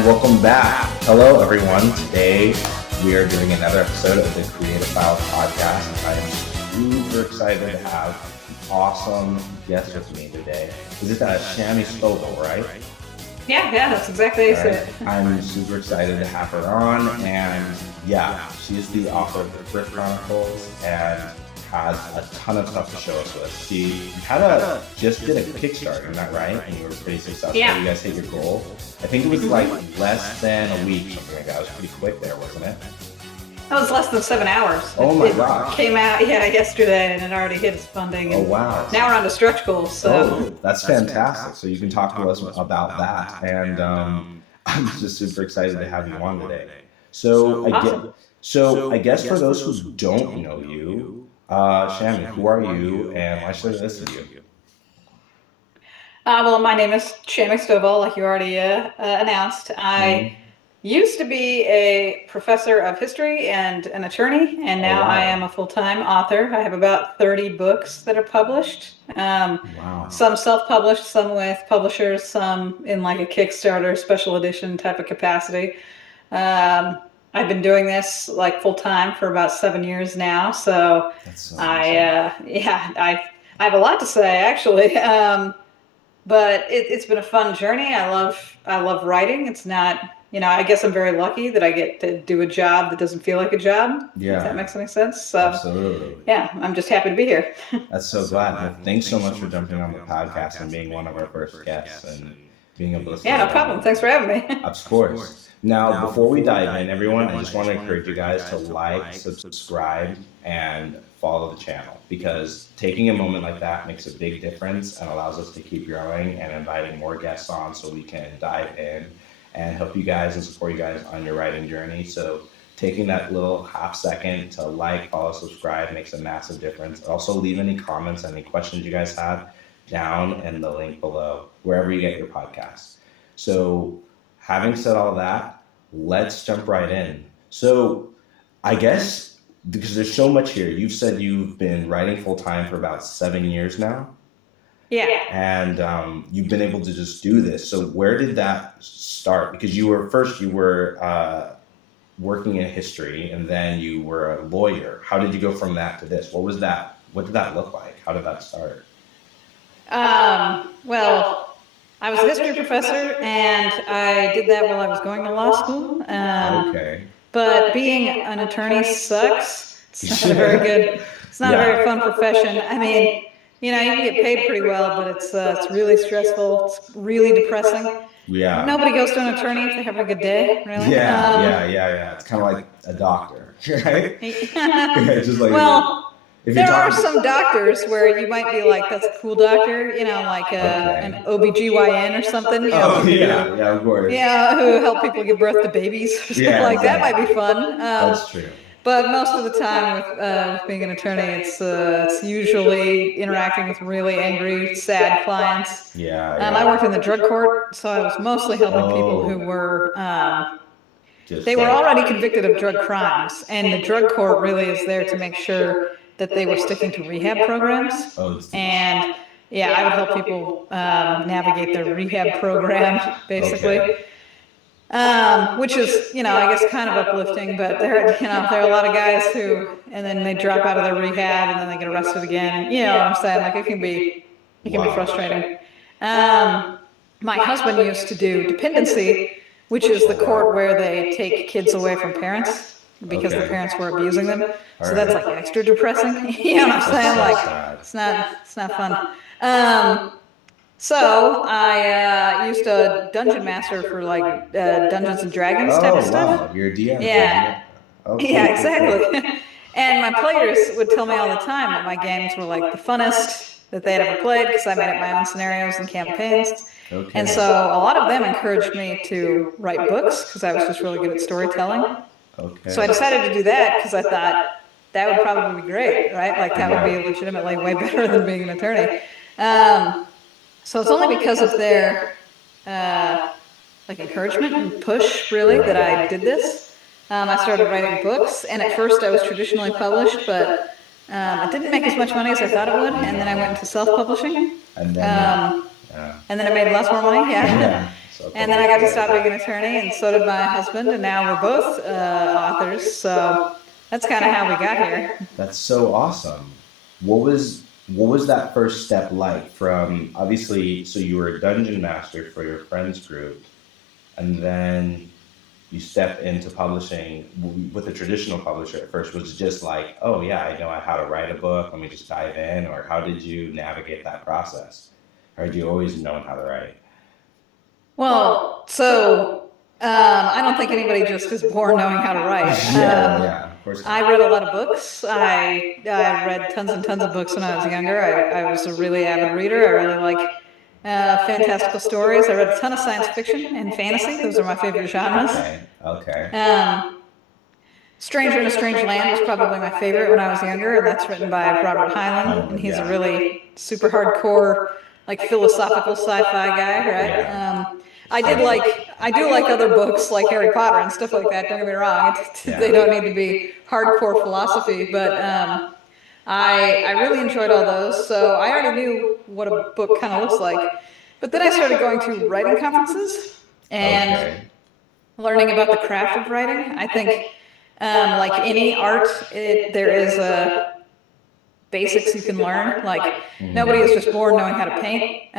And welcome back. Hello, everyone. Today we are doing another episode of the CreatorPhile podcast. I am super excited to have an awesome guest with me today. Is it Shami Stovall, right? Yeah, that's exactly how you say it. I'm super excited to have her on, and she's the author of the Thrift Chronicles and has a ton of stuff to show us with. She just did a Kickstarter, isn't that right? And you were pretty successful. Yeah. You guys hit your goal. I think it was like less than a week, something like that. It was pretty quick there, wasn't it? That was less than 7 hours. Oh my gosh. It came out, yesterday, and it already hit its funding. Oh wow. Now we're on to stretch goals, so. That's fantastic. So you can talk to us about that. And I'm just super excited to have you on today. So I guess for those who don't know you, Shami, who are you and why should I listen to you? Well, my name is Shami Stovall, like you already announced. I used to be a professor of history and an attorney, and now I am a full-time author. I have about 30 books that are published. Some self-published, some with publishers, some in like a Kickstarter special edition type of capacity. I've been doing this like full-time for about 7 years now, so I have a lot to say actually. But it's been a fun journey. I love writing. It's not, I guess I'm very lucky that I get to do a job that doesn't feel like a job. Yeah. If that makes any sense. So, absolutely. Yeah, I'm just happy to be here. That's so glad. Well, thanks so much for jumping on the podcast and being one of our first guests and being able to. Yeah, no problem. Thanks for having me. Of course. Now, before we dive in, everyone, I just want to encourage you guys to like, subscribe, and follow the channel, because taking a moment like that makes a big difference and allows us to keep growing and inviting more guests on so we can dive in and help you guys and support you guys on your writing journey. So taking that little half second to like, follow, subscribe makes a massive difference. Also, leave any comments, any questions you guys have down in the link below, wherever you get your podcasts. So having said all that, let's jump right in. So I guess, because there's so much here, you've said you've been writing full-time for about 7 years now. Yeah. And you've been able to just do this. So where did that start? Because you were working in history, and then you were a lawyer. How did you go from that to this? What was that? What did that look like? How did that start? Well, I was a history professor, and I did that while I was going to law school. Okay. But being an attorney sucks. It's not a very good, it's not a very fun profession. I mean, you can get paid pretty well, but it's really stressful. It's really depressing. Yeah. Nobody goes to an attorney if they have a good day, really. Yeah. It's kind of like a doctor, right? It's just like, there are some doctors where you might be like, that's a cool doctor, like an OBGYN or something. Yeah, of course. Yeah, who help people give birth to babies or something like that. Might be fun. That's true. But most of the time with being an attorney, it's usually interacting with really angry, sad clients. I worked in the drug court, so I was mostly helping people who were, they were already convicted of drug crimes. And the drug court really is there to make sure that they were sticking to rehab programs. And I would help people navigate their rehab program, basically. Which is, I guess kind of uplifting, but there are a lot of guys who, and then they drop out of their rehab and then they get arrested again. And, what I'm saying? Like, it can be frustrating. My husband used to do dependency, which is the court where they take kids away from parents because the parents were abusing them. So that's like extra depressing. You know what I'm saying? Like, it's not fun. So I used to dungeon master for like Dungeons and Dragons type of stuff. Wow, you're a DM. Yeah. Exactly. And my players would tell me all the time that my games were like the funnest that they had ever played, because I made up my own scenarios and campaigns. And so a lot of them encouraged me to write books because I was just really good at storytelling. So I decided to do that because I thought that would probably be great, right? Like that would be legitimately way better than being an attorney. So it's only because of their encouragement and push, really, that I did this. I started writing books, and at first I was traditionally published, but it didn't make as much money as I thought it would. And then I went into self-publishing, and then I made lots more money. And then I got to stop being an attorney, and so did my husband, and now we're both authors. So that's kind of how we got here. That's so awesome. What was that first step like from, obviously, so you were a dungeon master for your friends group, and then you step into publishing with a traditional publisher at first? Was it just like, oh yeah, I know how to write a book, let me just dive in? Or how did you navigate that process? Or had you always known how to write? Well, so I don't think anybody just is born knowing how to write. Yeah, of course. I read a lot of books. I read tons and tons of books when I was younger. I was a really avid reader. I really like fantastical stories. I read a ton of science fiction and fantasy. Those are my favorite genres. Okay. Stranger in a Strange Land was probably my favorite when I was younger, and that's written by Robert Heinlein, and he's a really super hardcore, like philosophical sci-fi guy, right? I do like other books like Harry Potter and stuff like that. Don't get me wrong; they don't need to be hardcore philosophy, but I really enjoyed all those. So I already knew what a book kind of looks like, but then I started going to writing conferences and learning about the craft of writing. I think, like any art, there is a basics you can learn. Like nobody is just born knowing how to paint.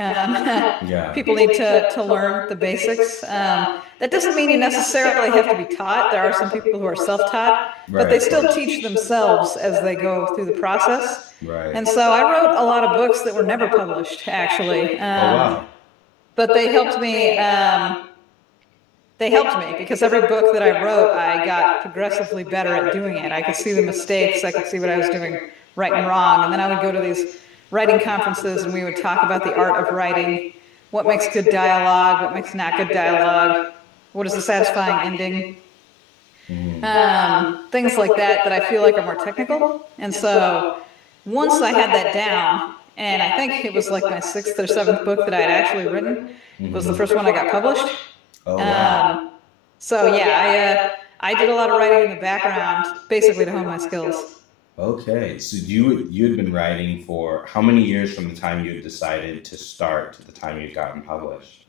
People need to learn the basics. That doesn't mean you necessarily have to be taught. There are some people who are self-taught, but they still teach themselves as they go through the process. And so I wrote a lot of books that were never published, actually. But they helped me. They helped me because every book that I wrote, I got progressively better at doing it. I could see the mistakes, I could see what I was doing right and wrong, and then I would go to these writing conferences and we would talk about the art of writing, what makes good dialogue, what makes not good dialogue, what is a satisfying ending, things like that I feel like are more technical. And so once I had that down, and I think it was like my 6th or 7th book that I had actually written, was the first one I got published. So yeah, I did a lot of writing in the background, basically to hone my skills. Okay, so you had been writing for how many years from the time you had decided to start to the time you'd gotten published?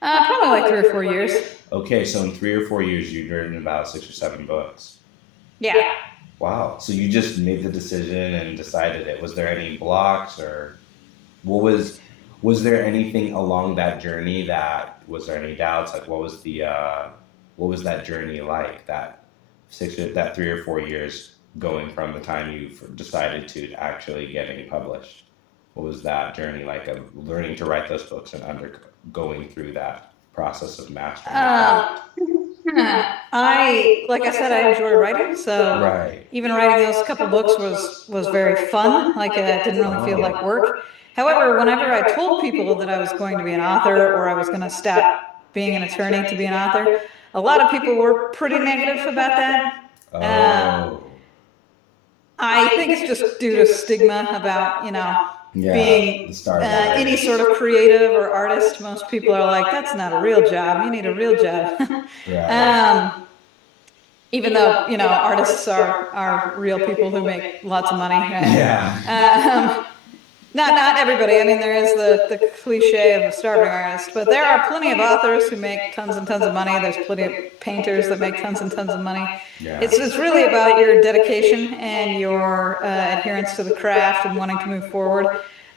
Probably like 3 or 4 years. Okay, so in 3 or 4 years, you'd written about 6 or 7 books. Yeah. Wow. So you just made the decision and decided it. Was there any blocks, or was there anything along that journey was there any doubts? Like what was that journey like, that 3 or 4 years going from the time you decided to actually getting published? What was that journey like of learning to write those books and going through that process of mastering? Like I said, I enjoy writing, so even writing those couple books was very fun. Like it didn't really feel like work. However, whenever I told people that I was going to be an author or I was going to stop being an attorney to be an author, a lot of people were pretty negative about that. I think it's just due to stigma about, being any sort of creative or artist. Most people are like, that's not a real job. You need a real job. Even though, artists are real people who make lots of money. Right? Not everybody. I mean, there is the cliche of a starving artist, but there are plenty of authors who make tons and tons of money. There's plenty of painters that make tons and tons of money. It's really about your dedication and your adherence to the craft and wanting to move forward.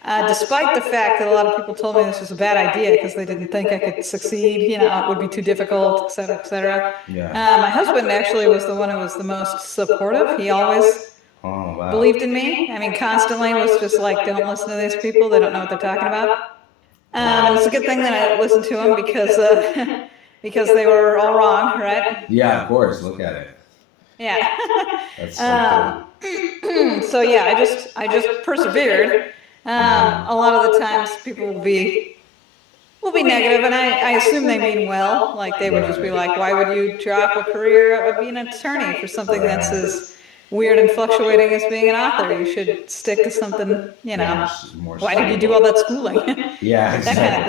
Despite the fact that a lot of people told me this was a bad idea because they didn't think I could succeed, it would be too difficult, et cetera, et cetera. My husband actually was the one who was the most supportive. He always believed in me. I mean, constantly was just like, don't listen to these people. They don't know what they're talking about. And it's a good thing that I listened to them because they were all wrong, right? Yeah, of course. Look at it. Yeah. That's so cool. So yeah, I just persevered. A lot of the times people will be negative, and I assume they mean well. Like they would just be like, why would you drop a career of being an attorney for something that's as weird and fluctuating as being an author? You should stick to something, why did you do all that schooling? Yeah, exactly. That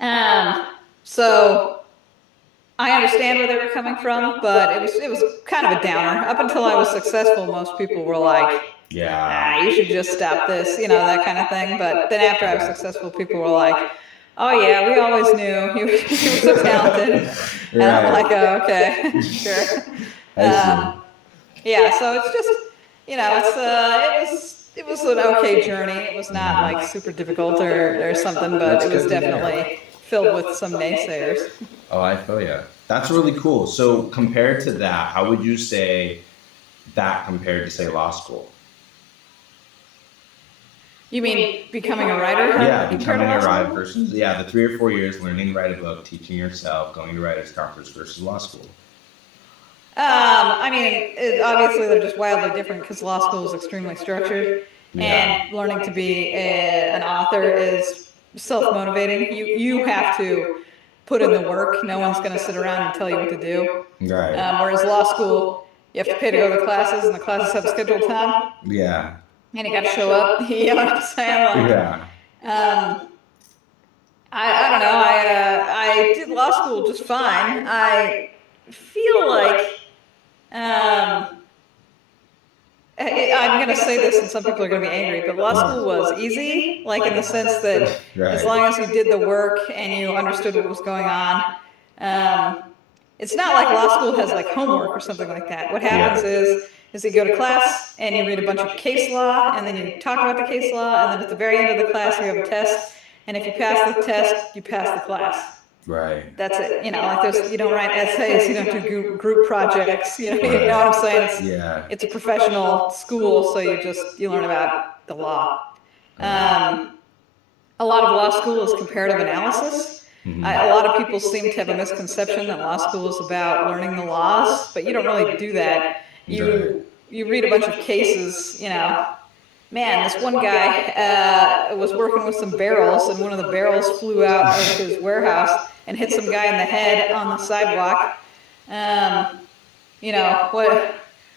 kind of thing. So I understand where they were coming from, but it was kind of a downer. Up until I was successful, most people were like, you should just stop this, that kind of thing. But then after I was successful, people were like, Oh yeah, we always knew he was so talented. And I'm like, oh, okay, sure. I see. Yeah, so it's just, it was an okay journey. It was not like super difficult or something, but That's it was good to hear. definitely filled with some naysayers. Oh, I feel ya. That's really cool. So compared to that, how would you say that compared to say law school? You mean becoming a writer? Yeah, Compared to becoming law a writer school? versus the 3 or 4 years learning to write a book, teaching yourself, going to writers conference versus law school. I mean, obviously they're just wildly different because law school is extremely structured, and learning to be an author is self-motivating. You have to put in the work. No one's going to sit around and tell you what to do. Right. Whereas law school, you have to pay to go to classes, and the classes have a scheduled time, Yeah. and you got to show up. You know what I'm saying? Like, Yeah. I don't know. I did law school just fine. I feel like um, I'm going to say this, and some people are going to be angry, but law school was easy, like in the sense that as long as you did the work and you understood what was going on, it's not like law school has like homework or something like that. What happens is you go to class and you read a bunch of case law, and then you talk about the case law, and then at the very end of the class you have a test, and if you pass the test, you pass the class. Right. That's it. Like there's, you don't write essays, you don't do group projects, you know what I'm saying? It's a professional school, so you learn about the law. A lot of law school is comparative analysis. A lot of people seem to have a misconception that law school is about learning the laws, but you don't really do that. You read a bunch of cases, Man, this one guy was working with some barrels, and one of the barrels flew out of his warehouse and hit some guy in the head on the sidewalk.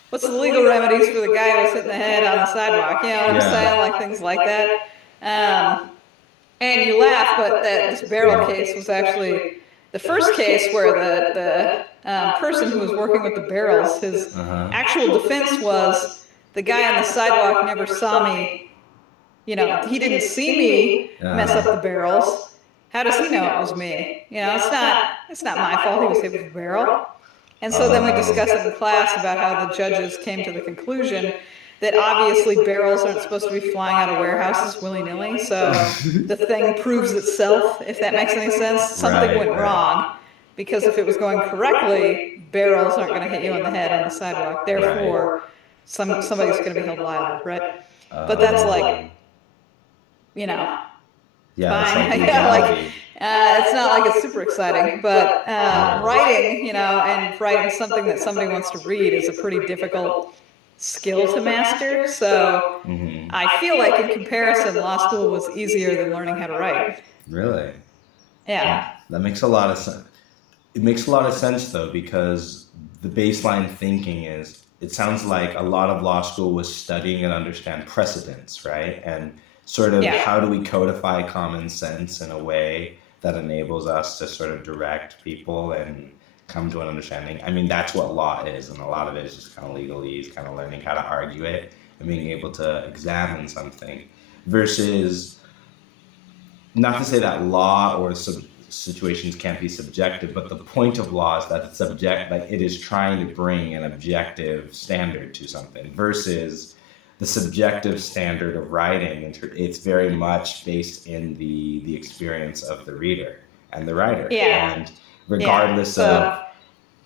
What's the legal remedies for the guy who was hit in the head on the sidewalk? You know what I'm saying? Like things like that. And you laugh, but this barrel case was actually the first case where the person who was working with the barrels, his actual defense was the guy on the sidewalk never saw me. He didn't see me mess up the barrels. How does he know it was me? It's not my fault he was hit with a barrel. And so then we discussed it in class about how the judges came to the conclusion that obviously barrels aren't supposed to be flying out of warehouses willy-nilly. So the thing proves itself, if that makes any sense. Something went wrong, because if it was going correctly, barrels aren't going to hit you on the head on the sidewalk. Therefore, somebody's going to be held liable, right? But that's like, fine. It's not like it's super exciting, but writing, and writing something that somebody wants to read is a pretty difficult skill to master. So I feel like in comparison, law school was easier than learning how to write. Really? Yeah. That makes a lot of sense. It makes a lot of sense though, because the baseline thinking is, it sounds like a lot of law school was studying and understand precedents, right? And sort of how do we codify common sense in a way that enables us to sort of direct people and come to an understanding. I mean, that's what law is, and a lot of it is just kind of legalese, kind of learning how to argue it and being able to examine something, versus, not to say that law or situations can't be subjective, but the point of law is that it is trying to bring an objective standard to something, versus the subjective standard of writing. It's very much based in the experience of the reader and the writer. And regardless of,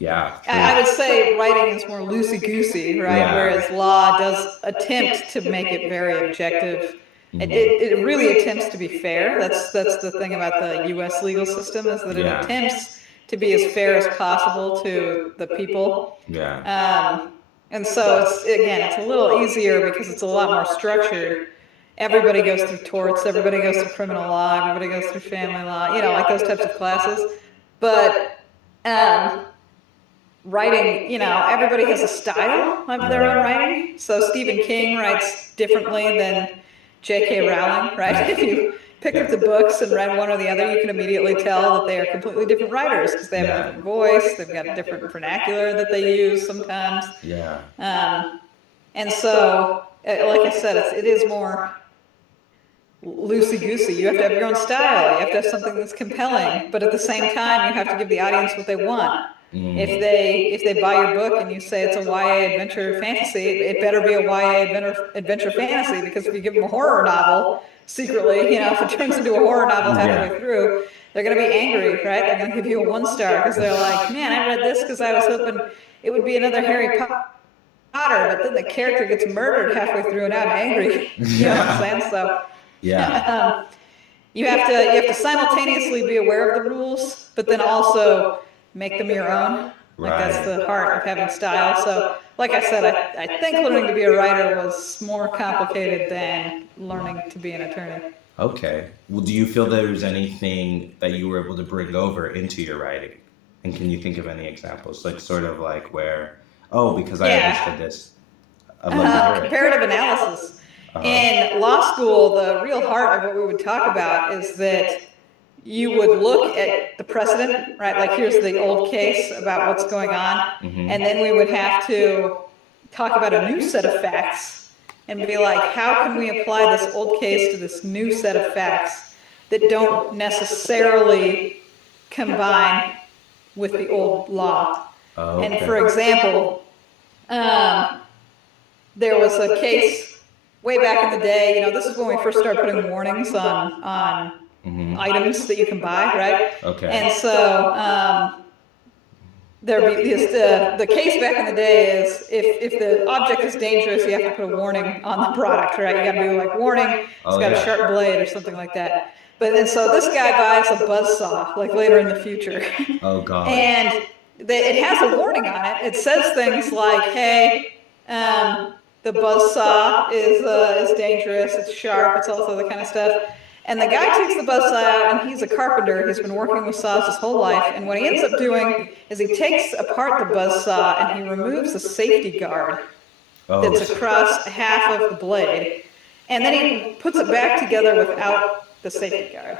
I would say writing is more loosey-goosey, right? Whereas law does attempt to make it very objective. It really attempts to be fair. That's the thing about the U.S. legal system, is that it attempts to be as fair as possible to the people. And so it's a little easier because it's a lot more structured. Everybody goes through torts, everybody goes through criminal law, everybody goes through family law, like those types of classes. But writing, everybody has a style of their own writing. So Stephen King writes differently than J.K. Rowling, right? If you picked up the books and read one or the other, you can immediately tell that they are completely different writers, because they have a different voice, they've got a different vernacular that they use sometimes. And so, like I said, it is more loosey-goosey. You have to have your own style. You have to have something that's compelling, but at the same time, you have to give the audience what they want. If they buy your book and you say it's a YA adventure fantasy, it better be a YA adventure fantasy, because if you give them a horror novel secretly, if it turns into a horror novel halfway through, they're going to be angry, right? They're going to give you a 1-star because they're like, man, I read this because I was hoping it would be another Harry Potter, but then the character gets murdered halfway through and I'm angry. You know what I'm saying? So yeah. You have to simultaneously be aware of the rules, but then also make them your own. Like that's the heart of having style. So, like I said, I think learning to be a writer was more complicated than learning to be an attorney. Okay. Well, do you feel there's anything that you were able to bring over into your writing? And can you think of any examples? Like sort of like where, because I understood this. Comparative analysis. In law school, the real heart of what we would talk about is that you would look at the precedent, right? Like here's the old case about what's going on, and then we would have to talk about a new set of facts and be like, how can we apply this old case to this new set of facts that don't necessarily combine with the old law? And for example, there was a case way back in the day, this is when we first started putting warnings on items that you can buy, right? Okay. And so there'd be the case back in the day is if the object is dangerous, you have to put a warning on the product, right? You got to be like, warning, it's got a sharp blade or something like that. But and so this guy buys a buzzsaw like later in the future. Oh God. And it has a warning on it. It says things like, hey, the buzzsaw is dangerous, it's sharp, it's all this other kind of stuff. And the guy takes the buzzsaw out, and he's a carpenter. He's been working with saws his whole life. And what he ends up doing is he takes apart the buzzsaw and he removes the safety guard that's across half of the blade. And then he puts it back together without the safety guard.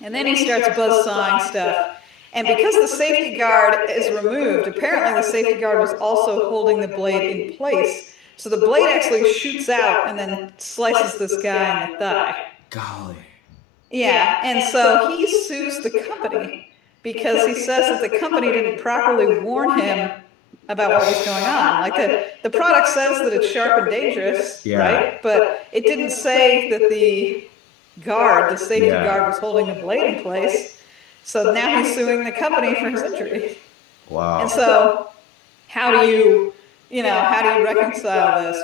And then he starts buzzsawing stuff. And because the safety guard is removed, apparently the safety guard was also holding the blade in place. So the blade actually shoots out and then slices this guy in the thigh. Golly. Yeah, and so he sues the company because he says that the company didn't properly warn him about what was going on. Like the product says that it's sharp and dangerous, right? But it didn't say that the safety guard was holding the blade in place. So now he's suing the company for his injury. Wow. And so how do you reconcile this?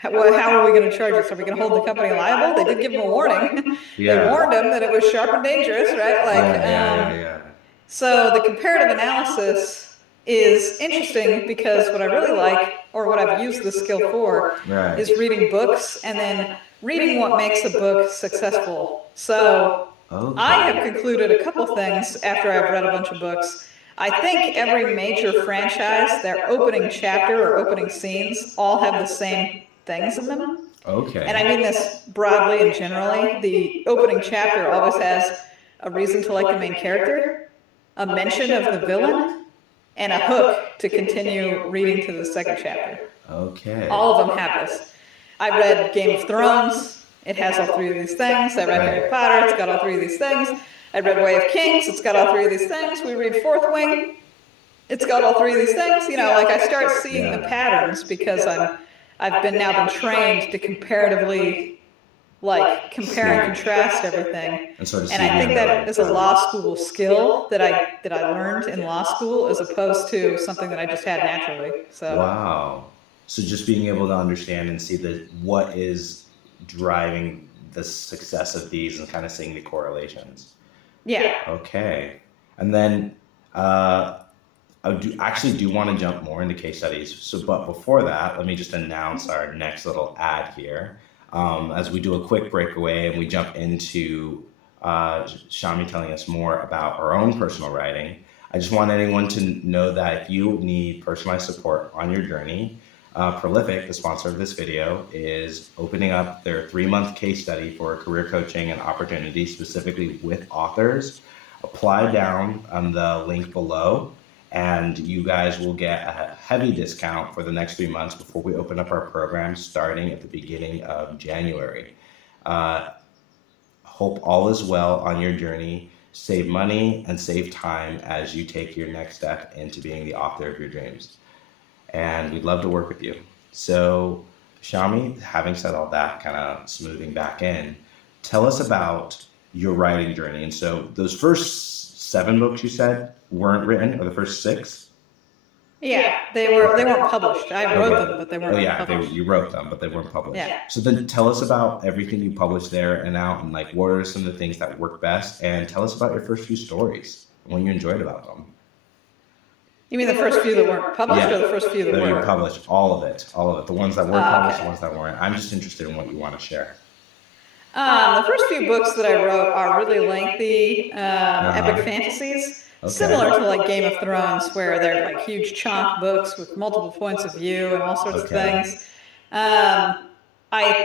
How are we going to charge this? Are we going to hold the company liable? They did give him a warning. They warned him that it was sharp and dangerous, right? So the comparative analysis is interesting because what I really like, or what I've used this skill for, is reading books and then reading what makes a book successful. So I have concluded a couple things after I've read a bunch of books. I think every major franchise, their opening chapter or opening scenes all have the same things in them. Okay. And I mean this broadly and generally. The opening chapter always has a reason to like the main character, a mention of the villain, and a hook to continue reading to the second chapter. Okay. All of them have this. I read Game of Thrones. It has all three of these things. I read Harry Potter. It's got all three of these things. I read Way of Kings. It's got all three of these things. We read Fourth Wing. It's got all three of these things. I start seeing the patterns because I've been trained to comparatively, compare and contrast everything. And I think that is a law school skill that I learned in law school as opposed to something that I just had naturally. So wow. So just being able to understand and see what is driving the success of these and kind of seeing the correlations. Yeah. Okay. And then I do want to jump more into case studies. But before that, let me just announce our next little ad here. As we do a quick breakaway and we jump into Shami telling us more about our own personal writing. I just want anyone to know that if you need personalized support on your journey, Pro-Lit-Fic, the sponsor of this video, is opening up their 3-month case study for career coaching and opportunities specifically with authors. Apply down on the link below, and you guys will get a heavy discount for the next 3 months before we open up our program starting at the beginning of January. Hope all is well on your journey. Save money and save time as you take your next step into being the author of your dreams. And we'd love to work with you. So, Shami, having said all that, kind of smoothing back in, tell us about your writing journey. And so, those first 7 books you said weren't written, or the first 6? Yeah, they weren't published. I wrote them, but they weren't published. You wrote them, but they weren't published. Yeah. So then tell us about everything you published there and out, and like what are some of the things that work best, and tell us about your first few stories and what you enjoyed about them. You mean the first few that weren't published, or the first few that were? You published all of it. The ones that were published, the ones that weren't. I'm just interested in what you want to share. The first few books that I wrote are really lengthy, epic fantasies. Okay. Similar to like Game of Thrones, where they're like huge chunk books with multiple points of view and all sorts of things. I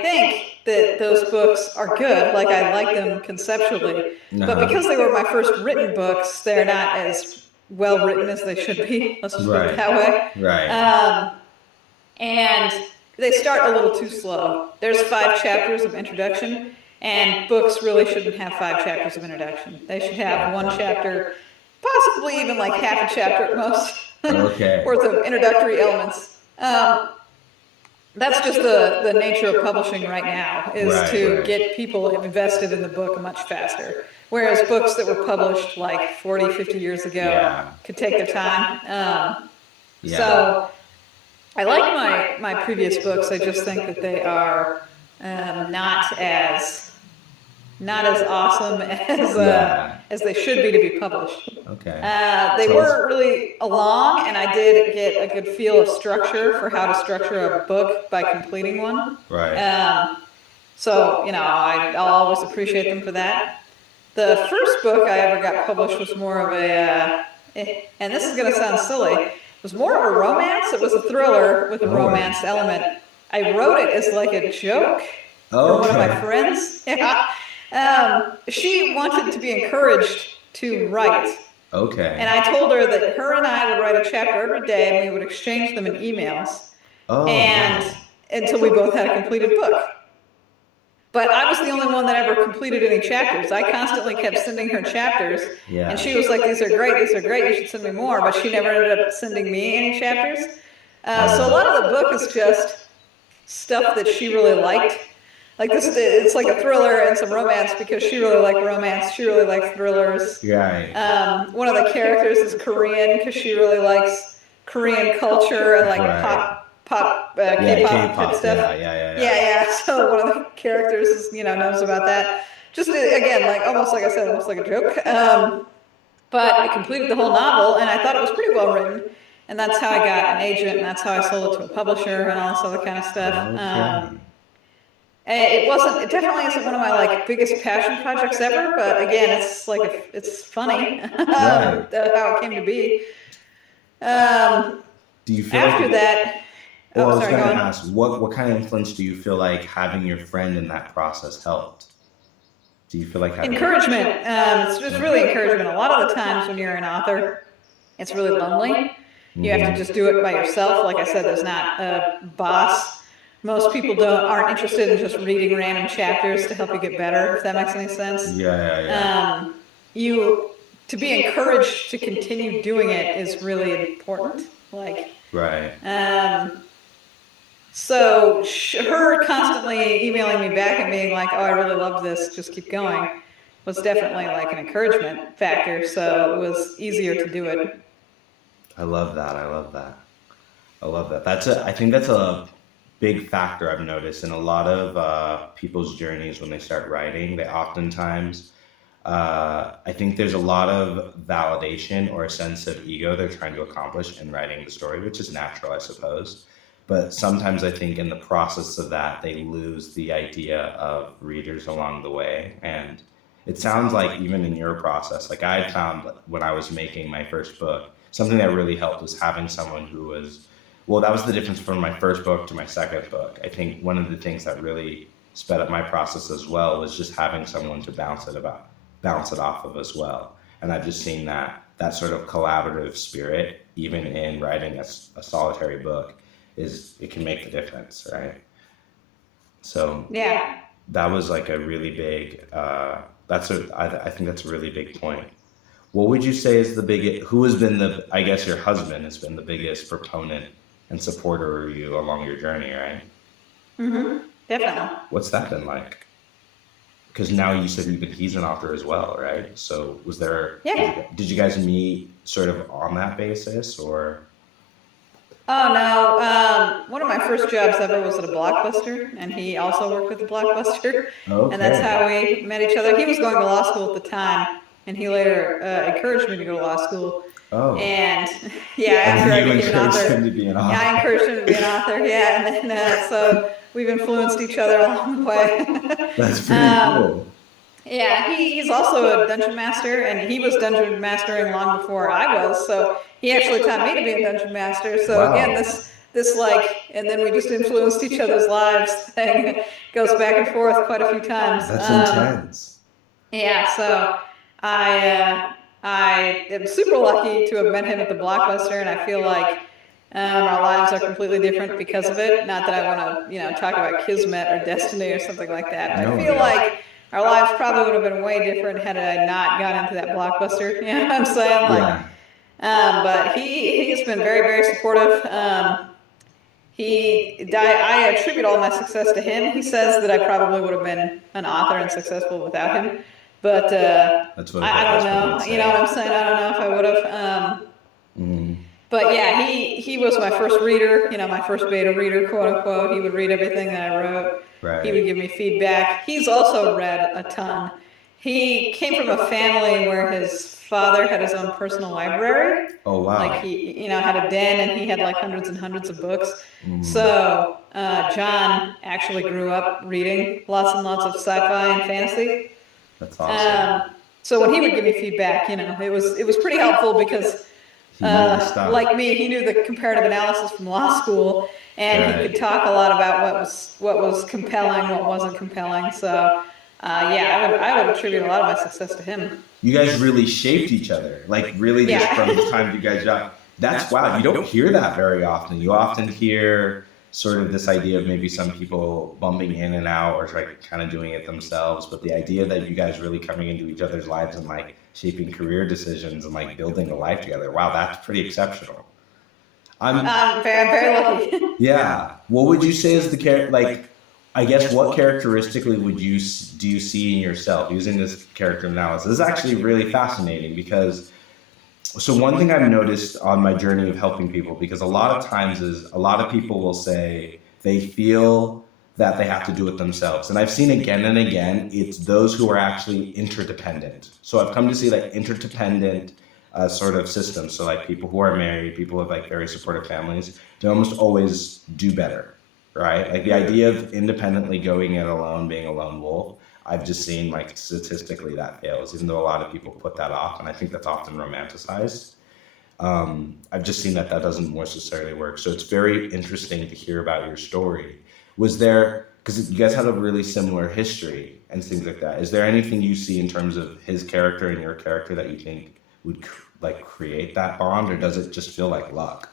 think that those books are good, like I like them conceptually, but because they were my first written books, they're not as well written as they should be, let's just put it that way. Right. And they start a little too slow. There's 5 chapters of introduction, and books really shouldn't have 5 chapters of introduction. They should have 1 chapter, possibly even like half a chapter at most, worth of introductory elements. That's just the nature of publishing right now, is to get people invested in the book much faster. Whereas books that were published like 40, 50 years ago could take their time. So I like my previous books. I just think that they are not as awesome as they should be to be published. Okay. They were really long, and I did get a good feel of structure for how to structure a book by completing one. Right. So, I'll always appreciate them for that. The first book I ever got published was more of a, and this is going to sound silly, it was more of a romance. It was a thriller with a romance element. I wrote it as like a joke for one of my friends. She wanted to be encouraged to write. Okay. And I told her that her and I would write a chapter every day, and we would exchange them in emails. Until we both had a completed book. But I was the only one that ever completed any chapters. I constantly kept sending her chapters, and she was like, these are great, you should send me more, but she never ended up sending me any chapters. So a lot of the book is just stuff that she really liked. Like this, it's like a thriller and some romance because she really liked romance. She really likes thrillers. Right. One of the characters is Korean because she really likes Korean culture and like K-pop type stuff. Yeah. So one of the characters is, knows about that. Just again, like almost like I said, almost like a joke. But I completed the whole novel, and I thought it was pretty well written. And that's how I got an agent, and that's how I sold it to a publisher and all this other kind of stuff. It definitely isn't one of my like biggest passion projects ever, but again, it's like, it's funny how it came to be. Do you feel after that? Well, I was going to ask, what kind of influence do you feel like having your friend in that process helped? Do you feel like encouragement? It's just really encouragement. A lot of the times when you're an author, it's really lonely. You have to just do it by yourself. Like I said, there's not a boss. Most people aren't interested in just reading random chapters to help you get better, if that makes any sense. To be encouraged to continue doing it is really important. So her constantly emailing me back and being like, oh, I really love this, just keep going, was definitely like an encouragement factor. So it was easier to do it. I love that. I think that's a big factor I've noticed in a lot of people's journeys when they start writing. They oftentimes, I think there's a lot of validation or a sense of ego they're trying to accomplish in writing the story, which is natural, I suppose. But sometimes I think in the process of that, they lose the idea of readers along the way. And it sounds like even in your process, like I found when I was making my first book, something that really helped was having someone who was, that was the difference from my first book to my second book. I think one of the things that really sped up my process as well was just having someone to bounce it off of as well. And I've just seen that sort of collaborative spirit, even in writing a solitary book, it can make the difference, right? So yeah, that was like a really big, I think that's a really big point. What would you say is the biggest, who has been the, I guess your husband has been the biggest proponent and supporter of you along your journey, right? Definitely. What's that been like? Because now you said even he's an author as well, right? So was there, Yeah. did you guys meet sort of on that basis or? Oh no. One of my first jobs ever was at a Blockbuster, and he also worked with the Blockbuster, and that's how we met each other. He was going to law school at the time, and he later encouraged me to go to law school. Oh. And yeah, And after then I you became an encouraged author, him to be an author. yeah, I encouraged him to be an author. Yeah, and then so we've influenced each other along the way. That's pretty cool. Yeah, he's also a dungeon master, and he was dungeon mastering long before I was. So he actually taught me to be a dungeon master. So again, this like, and then we just influenced each other's lives thing goes back and forth quite a few times. That's intense. Yeah, so I am super lucky to have met him at the Blockbuster, and I feel like our lives are completely different because of it. Not that I want to, talk about kismet or destiny or something like that, but I feel like our lives probably would have been way different had I not gone into that Blockbuster. You know what I'm saying? Like, but he's been very, very supportive. I attribute all my success to him. He says that I probably would have been an author and successful without him, but I don't know. You know what I'm saying? I don't know if I would have. But yeah, he was my first reader. My first beta reader, quote unquote. He would read everything that I wrote. Right. He would give me feedback. He's also read a ton. He came from a family where his father had his own personal library. Oh wow! Like he, had a den, and he had like hundreds and hundreds of books. So John actually grew up reading lots and lots of sci-fi and fantasy. That's awesome. So when he would give me feedback, it was pretty helpful because, like me, he knew the comparative analysis from law school, and he could talk a lot about what was compelling, what wasn't compelling. So. Yeah, I would attribute a lot of my success to him. You guys really shaped each other, like really just from the time you guys got. That's wow. You don't hear that very often. You often hear sort of this idea of maybe some people bumping in and out or like kind of doing it themselves, but the idea that you guys really coming into each other's lives and like shaping career decisions and like building a life together. Wow, that's pretty exceptional. I'm very lucky. Yeah. What would you say is the character like? I guess what characteristically do you see in yourself using this character analysis? This is actually really fascinating because, so one thing I've noticed on my journey of helping people, because a lot of times is a lot of people will say they feel that they have to do it themselves. And I've seen again and again, it's those who are actually interdependent. So I've come to see like interdependent sort of systems. So like people who are married, people with like very supportive families, they almost always do better. Right? Like the idea of independently going it alone, being a lone wolf, I've just seen like statistically that fails, even though a lot of people put that off. And I think that's often romanticized. I've just seen that doesn't necessarily work. So it's very interesting to hear about your story. Was there, because you guys had a really similar history and things like that. Is there anything you see in terms of his character and your character that you think would like create that bond, or does it just feel like luck?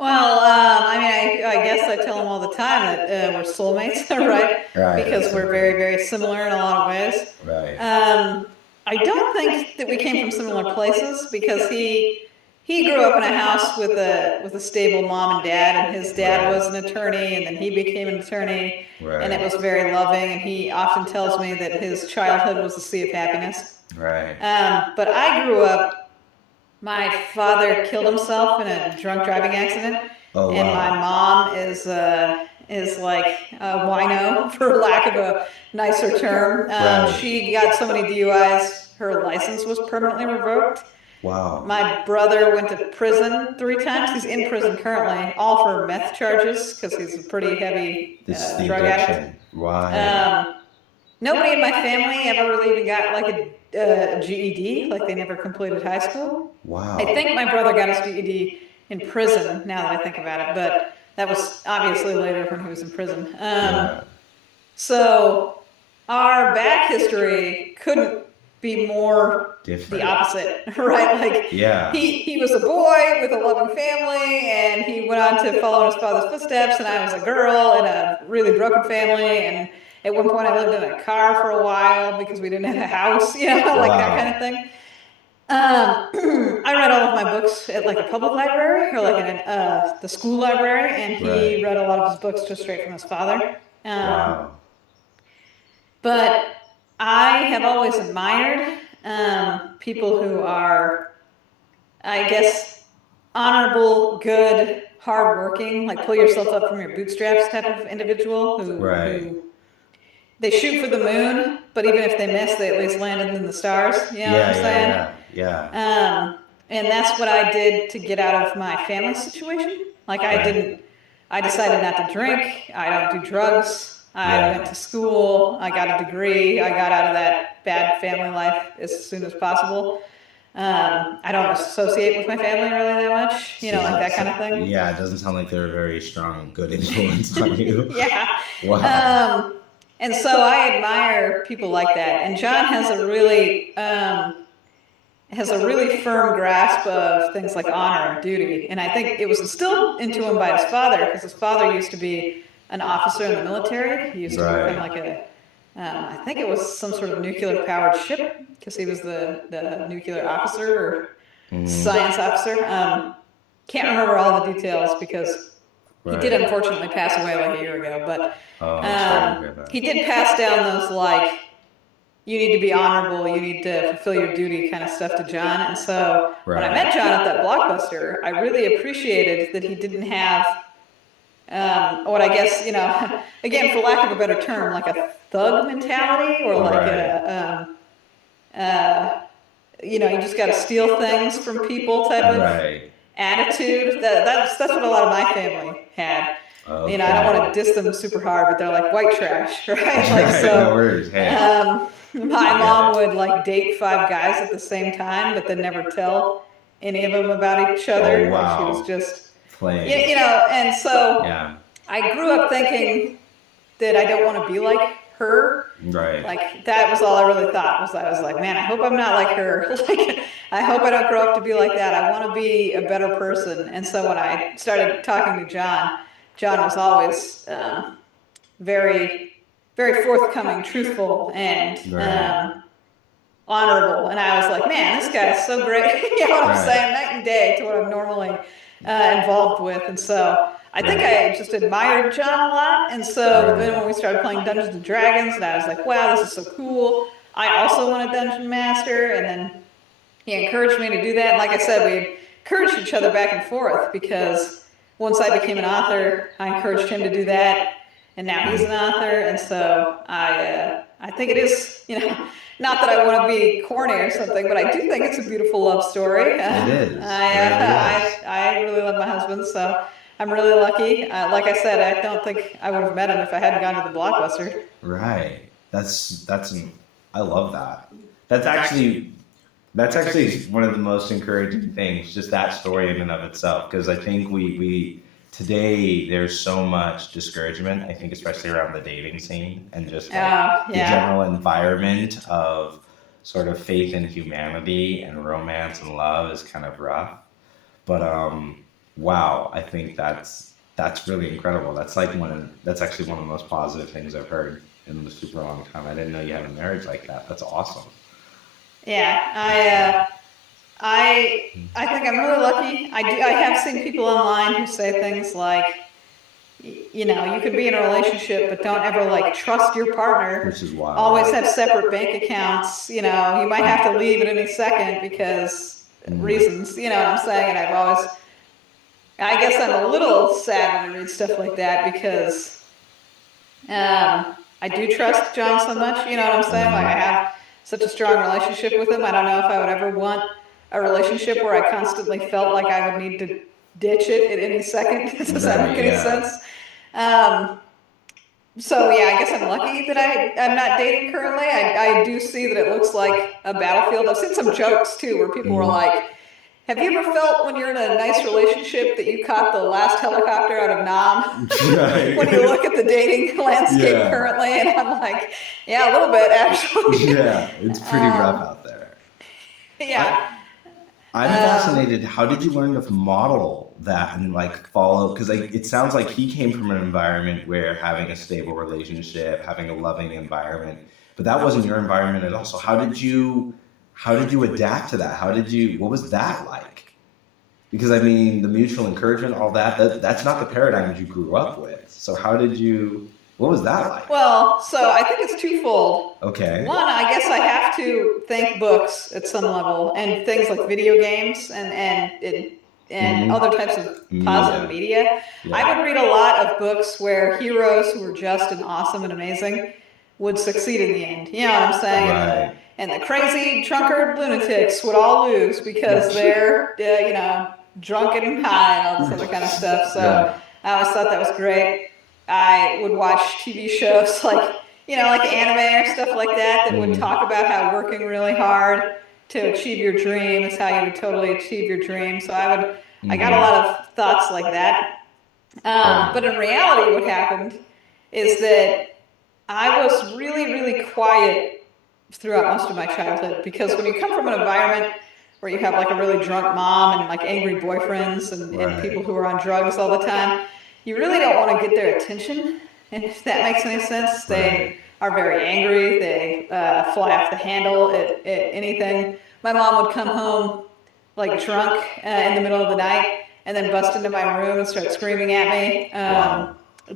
Well, I guess I tell them all the time that we're soulmates, right? Because we're very, very similar in a lot of ways. Right. I don't think that we came from similar places because he grew up in a house with a stable mom and dad, and his dad was an attorney, and then he became an attorney, and it was very loving. And he often tells me that his childhood was a sea of happiness. Right. But I grew up. My father killed himself in a drunk driving accident, and my mom is like a wino, for lack of a nicer term. She got so many DUIs, her license was permanently revoked. Wow. My brother went to prison 3 times. He's in prison currently, all for meth charges because he's a pretty heavy drug addict. Right. Nobody in my family ever really even got like a GED, like they never completed high school. Wow. I think my brother got his GED in prison, now that I think about it, but that was obviously later when he was in prison. So our back history couldn't be more different. The opposite, right? Like he was a boy with a loving family, and he went on to follow in his father's footsteps, and I was a girl in a really broken family, and At one point, I lived in a car for a while because we didn't have a house, like that kind of thing. I read all of my books at like a public library or like the school library, and he read a lot of his books just straight from his father. But I have always admired people who are, I guess, honorable, good, hardworking, like pull yourself up from your bootstraps type of individual who they shoot for the moon, but even if they miss, they at least landed in the stars. You know what I'm saying? Yeah. And that's what I did to get out of my family situation. Like I decided not to drink. I don't do drugs. I went to school. I got a degree. I got out of that bad family life as soon as possible. I don't associate with my family really that much, like that kind of thing. Yeah, it doesn't sound like they're a very strong, good influence on you. Yeah. Wow. And so I admire people like that. And John has a really firm grasp of things like honor and duty. And I think it was instilled into him by his father, because his father used to be an officer in the military. He used to work on like I think it was some sort of nuclear powered ship, because he was the nuclear officer or science officer. Can't remember all the details because he did unfortunately pass away like a year ago, but he did pass down those like, you need to be honorable, you need to fulfill your duty kind of stuff to John. And so when I met John at that Blockbuster, I really appreciated that he didn't have what I guess, again, for lack of a better term, like a thug mentality, or like you just got to steal things from people type of attitude. That's what a lot of my family had. I don't want to diss them super hard, but they're like white trash, right? Like, so, no worries. Hey. My mom would like date 5 guys at the same time, but then never tell any of them about each other. Oh, wow. Like, she was just playing. And so I grew up thinking that I don't want to be like her. Right. Like, that was all I really thought. I was like, man, I hope I'm not like her. Like, I hope I don't grow up to be like that. I want to be a better person. And so when I started talking to John was always very, very forthcoming, truthful, and honorable. And I was like, man, this guy's so great. You know what I'm saying? Night and day to what I'm normally involved with. And so I think I just admired John a lot. And so then when we started playing Dungeons and Dragons, and I was like, wow, this is so cool. I also want a Dungeon Master. And then he encouraged me to do that. And like I said, we encouraged each other back and forth, because once I became an author, I encouraged him to do that. And now he's an author. And so I think it is, not that I want to be corny or something, but I do think it's a beautiful love story. It is. I really love my husband, so I'm really lucky. Like I said, I don't think I would have met him if I hadn't gone to the Blockbuster. Right. I love that. That's actually one of the most encouraging things, just that story in and of itself, because I think we today there's so much discouragement, I think, especially around the dating scene and just like the general environment of sort of faith in humanity and romance and love is kind of rough. But wow, I think that's really incredible. That's actually one of the most positive things I've heard in a super long time. I didn't know you had a marriage like that. That's awesome. Yeah, I think I'm really lucky. I have seen people online who say things like, you could be in a relationship, but don't ever like trust your partner. Which is wild. Always have separate bank accounts. You might have to leave at any second because reasons. You know what I'm saying? And I guess I'm a little sad when I read stuff like that, because I do trust John so much. You know what I'm saying? Like, I have such a strong relationship with him. I don't know if I would ever want a relationship where I constantly felt like I would need to ditch it at any second. Does that make any sense? So yeah, I guess I'm lucky that I'm not dating currently. I do see that it looks like a battlefield. I've seen some jokes too where people were like, have you ever felt when you're in a nice relationship that you caught the last helicopter out of Nam? When you look at the dating landscape currently, and I'm like, yeah, a little bit actually. Yeah, it's pretty rough out there. Yeah. I'm fascinated. How did you learn to model that and like follow, because it sounds like he came from an environment where having a stable relationship, having a loving environment, but that wasn't your environment at all. So how did you adapt to that? What was that like? Because I mean, the mutual encouragement, all that's not the paradigm you grew up with. So what was that like? Well, so I think it's twofold. Okay. One, I guess I have to thank books at some level, and things like video games and other types of positive media. Yeah. I would read a lot of books where heroes who were just and awesome and amazing would succeed in the end. You know what I'm saying? Right. And the crazy drunkard lunatics would all lose because they're, drunk and high and all this other kind of stuff. So I always thought that was great. I would watch TV shows like anime or stuff like that would talk about how working really hard to achieve your dream is how you would totally achieve your dream. So I got a lot of thoughts like that. But in reality, what happened is that I was really, really quiet throughout most of my childhood, because when you come from an environment where you have like a really drunk mom and like angry boyfriends and people who are on drugs all the time, you really don't want to get their attention. And if that makes any sense, they are very angry. They fly off the handle at anything. My mom would come home like drunk in the middle of the night and then bust into my room and start screaming at me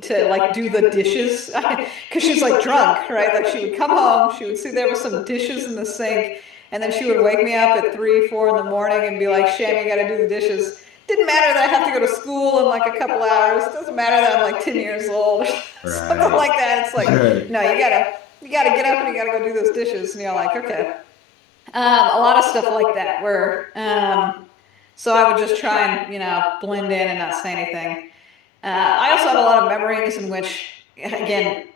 to like do the dishes, because she's like drunk, right? Like she would come home, she would see there were some dishes in the sink, and then she would wake me up at 3, 4 in the morning and be like, "Shami, you got to do the dishes." Didn't matter that I have to go to school in like a couple hours. It doesn't matter that I'm like 10 years old, something like that. It's like, no, you gotta get up and you gotta go do those dishes, and you're like, okay. A lot of stuff like that where, so I would just try and blend in and not say anything. I also have a lot of memories in which, again,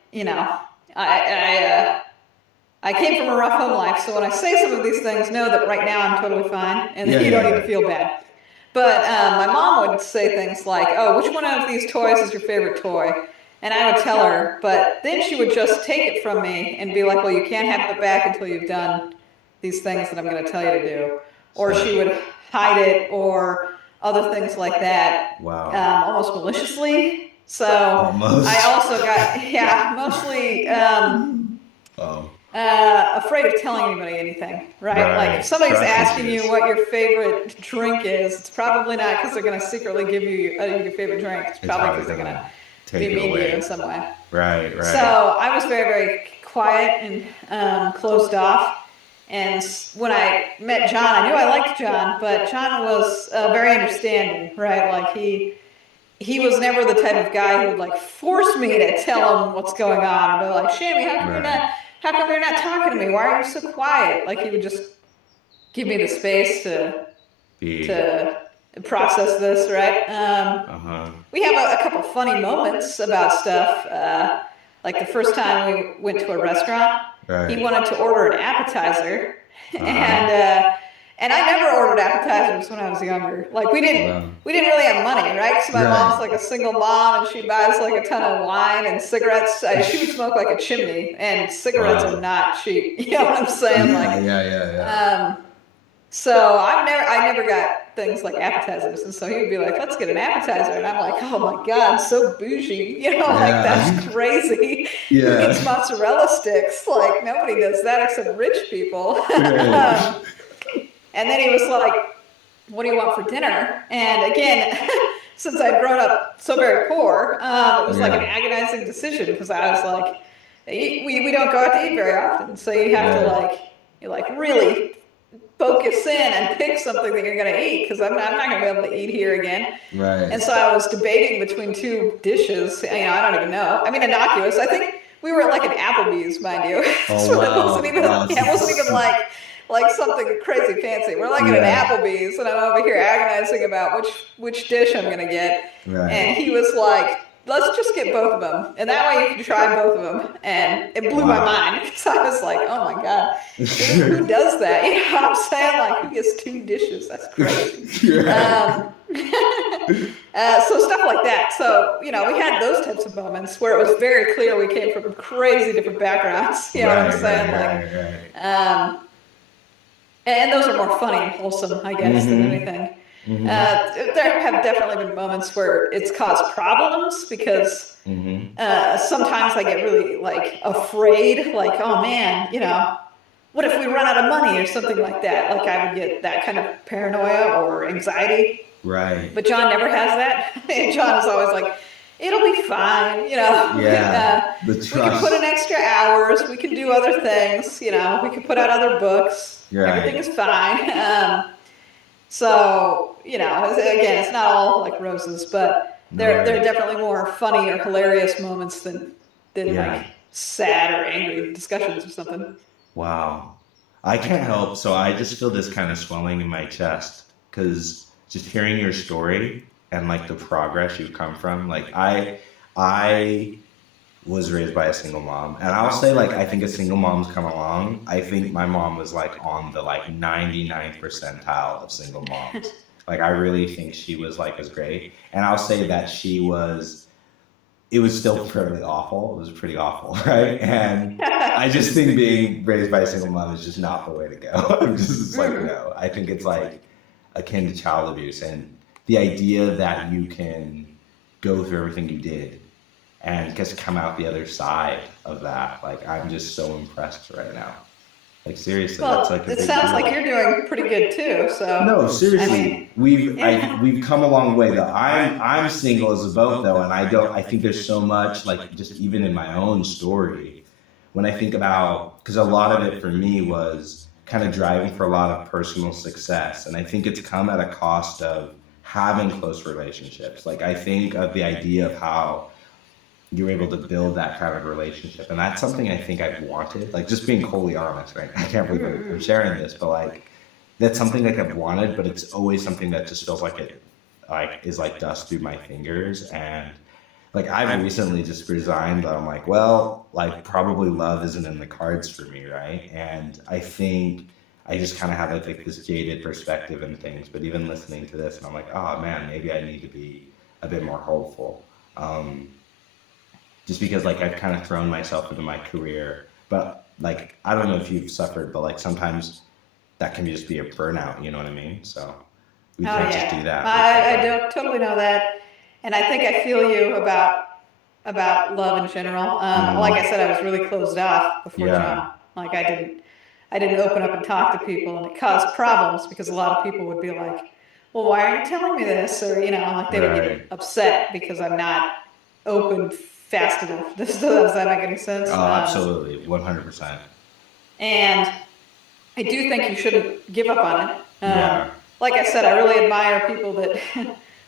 I came from a rough home life, so when I say some of these things, know that right now I'm totally fine, and you don't need to feel bad. But my mom would say things like, "Oh, which one of these toys is your favorite toy?" And I would tell her, but then she would just take it from me and be like, "Well, you can't have it back until you've done these things that I'm going to tell you to do." Or she would hide it, or other things like that. Wow. Almost maliciously. So I also got, mostly afraid of telling anybody anything, right? Like if somebody's asking you what your favorite drink is, it's probably not because they're going to secretly give you your favorite drink. It's probably because they're going to be mean to you in some way. Right. So I was very, very quiet and closed off. And when I met John, I knew I liked John, but John was very understanding, right? Like he was never the type of guy who would like force me to tell him what's going on, or be like, "Shami, how come you're not talking to me? Why are you so quiet?" Like he would just give me the space to process this, right? We have a couple funny moments about stuff. Like the first time we went to a restaurant, he wanted to order an appetizer, and I never ordered appetizers when I was younger. Like we didn't really have money, right? So my mom's like a single mom, and she buys like a ton of wine and cigarettes. She would smoke like a chimney, and cigarettes are not cheap. You know what I'm saying? So I never got things like appetizers, and so he would be like, "Let's get an appetizer," and I'm like, "Oh my god, so bougie," like that's crazy. He eats mozzarella sticks, like nobody does that except rich people. And then he was like, "What do you want for dinner?" And again, since I'd grown up so very poor, it was like an agonizing decision, because I was like, we don't go out to eat very often, so you have to really focus in and pick something that you're going to eat, because I'm not going to be able to eat here again. And so I was debating between two dishes. I don't even know. I mean, innocuous. I think we were at like an Applebee's, mind you. So it wasn't even like something crazy fancy. We're like at an Applebee's, and I'm over here agonizing about which dish I'm going to get. And he was like, "Let's just get both of them, and that way you can try both of them." And it blew my mind, because I was like, "Oh my god, who does that?" You know what I'm saying? Like, who gets 2 dishes? That's crazy. So stuff like that. So we had those types of moments where it was very clear we came from crazy different backgrounds. You know what I'm saying? And those are more funny and wholesome, I guess, than anything. There have definitely been moments where it's caused problems because sometimes I get really like afraid, like, oh man, what if we run out of money or something like that? Like I would get that kind of paranoia or anxiety. Right. But John never has that. John is always like, it'll be fine, Yeah. The we trust. can put in extra hours, we can do other things, we can put out other books. Right. Everything is fine. So, again, it's not all like roses, but there are definitely more funny or hilarious moments than like sad or angry discussions or something. Wow. I can't help. So I just feel this kind of swelling in my chest because just hearing your story and like the progress you've come from, like I was raised by a single mom, and I'll say like I think a single mom's come along. I think my mom was like on the like 99th percentile of single moms. Like I really think she was like as great, and I'll say that it was still fairly awful. It was pretty awful, right? And I just think being raised by a single mom is just not the way to go. I'm just like, no. I think it's like akin to child abuse, and the idea that you can go through everything you did and just come out the other side of that, like I'm just so impressed right now. Like seriously, well, that's like a it big sounds deal. like you're doing pretty good too. So no, seriously, I mean, we've come a long way. Though I'm single as a boat though, and I think there's so much like just even in my own story when I think about, because a lot of it for me was kind of driving for a lot of personal success, and I think it's come at a cost of having close relationships. Like I think of the idea of how you're able to build that kind of relationship, and that's something I think I've wanted. Like just being wholly honest, right? I can't believe I'm sharing this, but like that's something like I've wanted, but it's always something that just feels like it like is like dust through my fingers. And like I've recently just resigned that I'm like, well, like probably love isn't in the cards for me, right? And I think I just kind of have like this jaded perspective in things, but even listening to this, and I'm like, oh man, maybe I need to be a bit more hopeful. Just because like I've kind of thrown myself into my career, but like I don't know if you've suffered, but like sometimes that can just be a burnout, you know what I mean? So we can't just do that. I don't totally know that, and I think I feel you about love in general. Like I said, I was really closed off before John. Like I didn't open up and talk to people, and it caused problems because a lot of people would be like, well, why are you telling me this? Or like they would get upset because I'm not open fast enough. Does that make any sense? Oh, absolutely, 100%. And I do think you shouldn't give up on it. Like I said, I really admire people that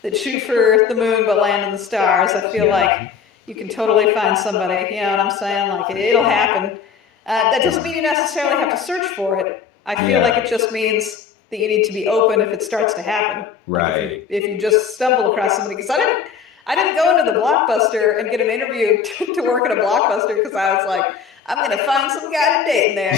that shoot for the moon but land in the stars. I feel like you can totally find somebody. You know what I'm saying? Like it'll happen. That doesn't mean you necessarily have to search for it. I feel like it just means that you need to be open if it starts to happen. Right. Like if you just stumble across somebody, because I didn't go into the Blockbuster and get an interview to work at a Blockbuster because I was like, I'm gonna find some guy to date in there.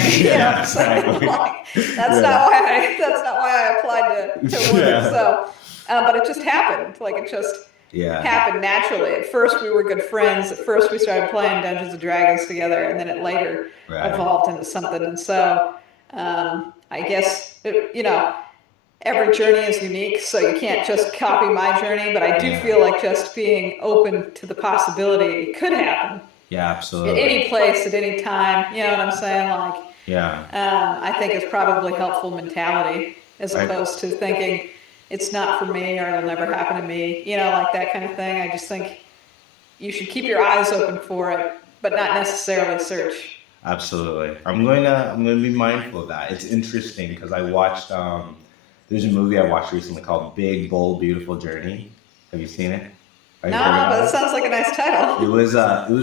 Exactly. Like, that's not why I applied to work. So, but it just happened. Like it just happened naturally. At first we were good friends. At first we started playing Dungeons and Dragons together, and then it later evolved into something. And so I guess every journey is unique, so you can't just copy my journey, but I do feel like just being open to the possibility it could happen. Yeah, absolutely. At any place, at any time, you know what I'm saying? Like, I think it's probably helpful mentality as opposed to thinking it's not for me or it'll never happen to me, like that kind of thing. I just think you should keep your eyes open for it, but not necessarily search. Absolutely. I'm going to be mindful of that. It's interesting because I watched there's a movie I watched recently called Big, Bold, Beautiful Journey. Have you seen it? No, but it sounds like a nice title. It was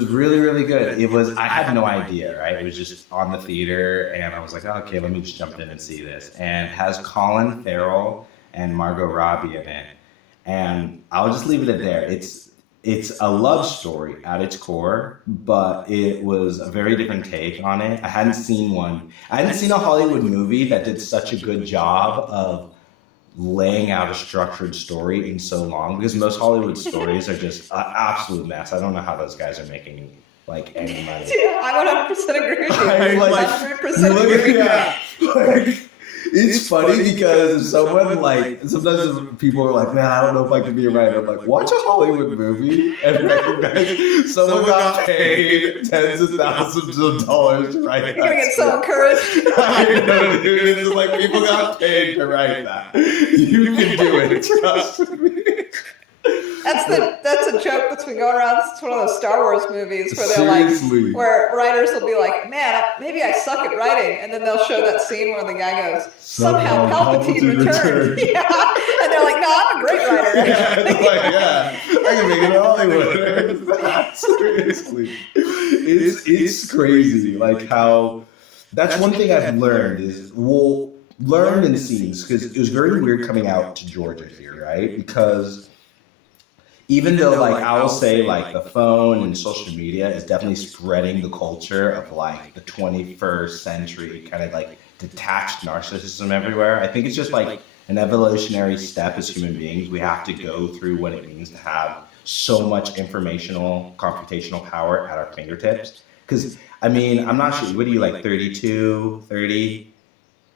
really, really good. I had no idea, right? It was just on the theater, and I was like, oh, okay, let me just jump in and see this. And it has Colin Farrell and Margot Robbie in it. And I'll just leave it at there. It's a love story at its core, but it was a very different take on it. I hadn't seen a Hollywood movie that did such a good job of laying out a structured story in so long, because most Hollywood stories are just an absolute mess. I don't know how those guys are making like any money. I 100% agree with you. I 100% agree with you. It's funny because if someone like sometimes people are like, man, I don't know if I can be a writer. I'm like, watch a Hollywood movie and recognize someone got paid tens of thousands of dollars to write that. You're gonna get so encouraged. I know, dude. It's like people got paid to write that. You can do it. Trust me. That's a joke that's been going around. It's one of those Star Wars movies where they're where writers will be like, man, maybe I suck at writing, and then they'll show that scene where the guy goes, somehow Palpatine returned. Yeah, and they're like, no, I'm a great writer. Yeah, it's like, yeah, I can make it in Hollywood. Seriously, it's crazy. Like how that's one thing I've learned is learned and seen because it was very weird coming out to Georgia here, right? Because even though like I will say like the phone and social media is definitely spreading the culture of like the 21st century kind of like detached narcissism everywhere. I think it's just like an evolutionary step as human beings. We have to go through what it means to have so much informational, computational power at our fingertips. Because I mean, I'm not sure, what are you like 32, 30?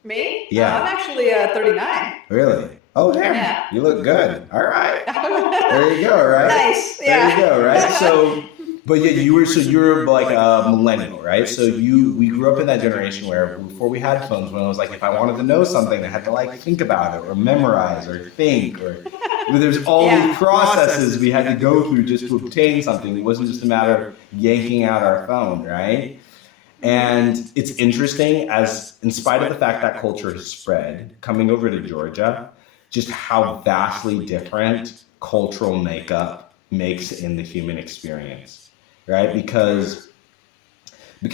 Me? Yeah. I'm actually 39. Really? Oh, damn. Yeah. You look good. All right. There you go, right? Nice. Yeah. There you go, right? So, but yeah, you're like a millennial, right? So we grew up in that generation where before we had phones, when it was like, if I wanted to know something, I had to like think about it or memorize or think or there's all these processes we had to go through just to obtain something. It wasn't just a matter of yanking out our phone, right? And it's interesting as, in spite of the fact that culture has spread, coming over to Georgia, just how vastly different cultural makeup makes in the human experience, right? Because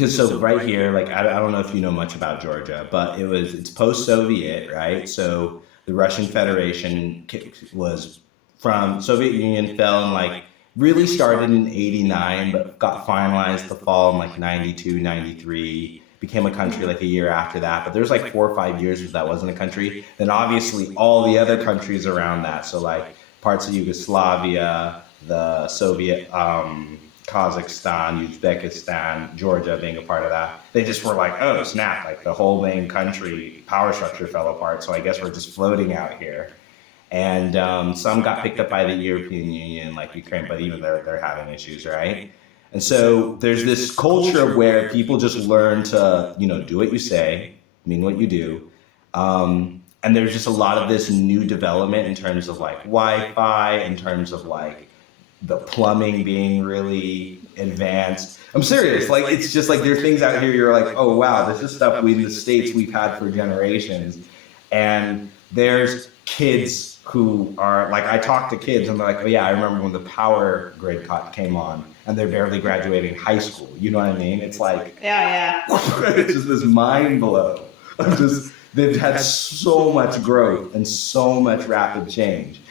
so right here, like I don't know if you know much about Georgia, but it's post-Soviet, right? So the Russian Federation was from Soviet Union fell in like really started in 89, but got finalized to fall in like 92, 93. Became a country like a year after that, but there's like 4 or 5 years that wasn't a country. Then obviously all the other countries around that, so like parts of Yugoslavia, the Soviet, Kazakhstan, Uzbekistan, Georgia being a part of that, they just were like, oh snap, like the whole main country power structure fell apart, so I guess we're just floating out here. And some got picked up by the European Union, like Ukraine, but even they're having issues, right? And so there's this culture where people just learn to, do what you say, mean what you do. And there's just a lot of this new development in terms of like Wi-Fi, in terms of like the plumbing being really advanced. I'm serious. Like, it's just like there are things out here you're like, oh, wow, this is stuff in the States we've had for generations. And there's kids who are like, I talk to kids and they're like, oh yeah, I remember when the power grid came on and they're barely graduating high school. You know what I mean? It's like, yeah. It's just this mind blow of just, they've had so much growth and so much rapid change.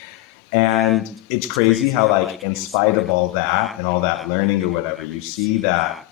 And it's crazy how like, in spite of all that and all that learning or whatever, you see that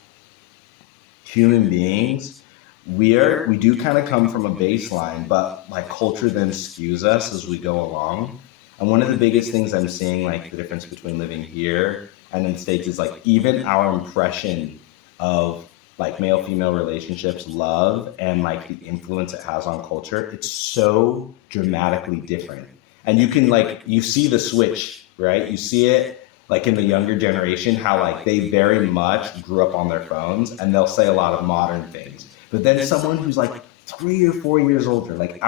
human beings, we do kind of come from a baseline, but like culture then skews us as we go along. And one of the biggest things I'm seeing, like the difference between living here and in the States, is like even our impression of like male-female relationships, love, and like the influence it has on culture, it's so dramatically different. And you can like, you see the switch, right? You see it like in the younger generation, how like they very much grew up on their phones and they'll say a lot of modern things. But then someone who's like 3 or 4 years older, like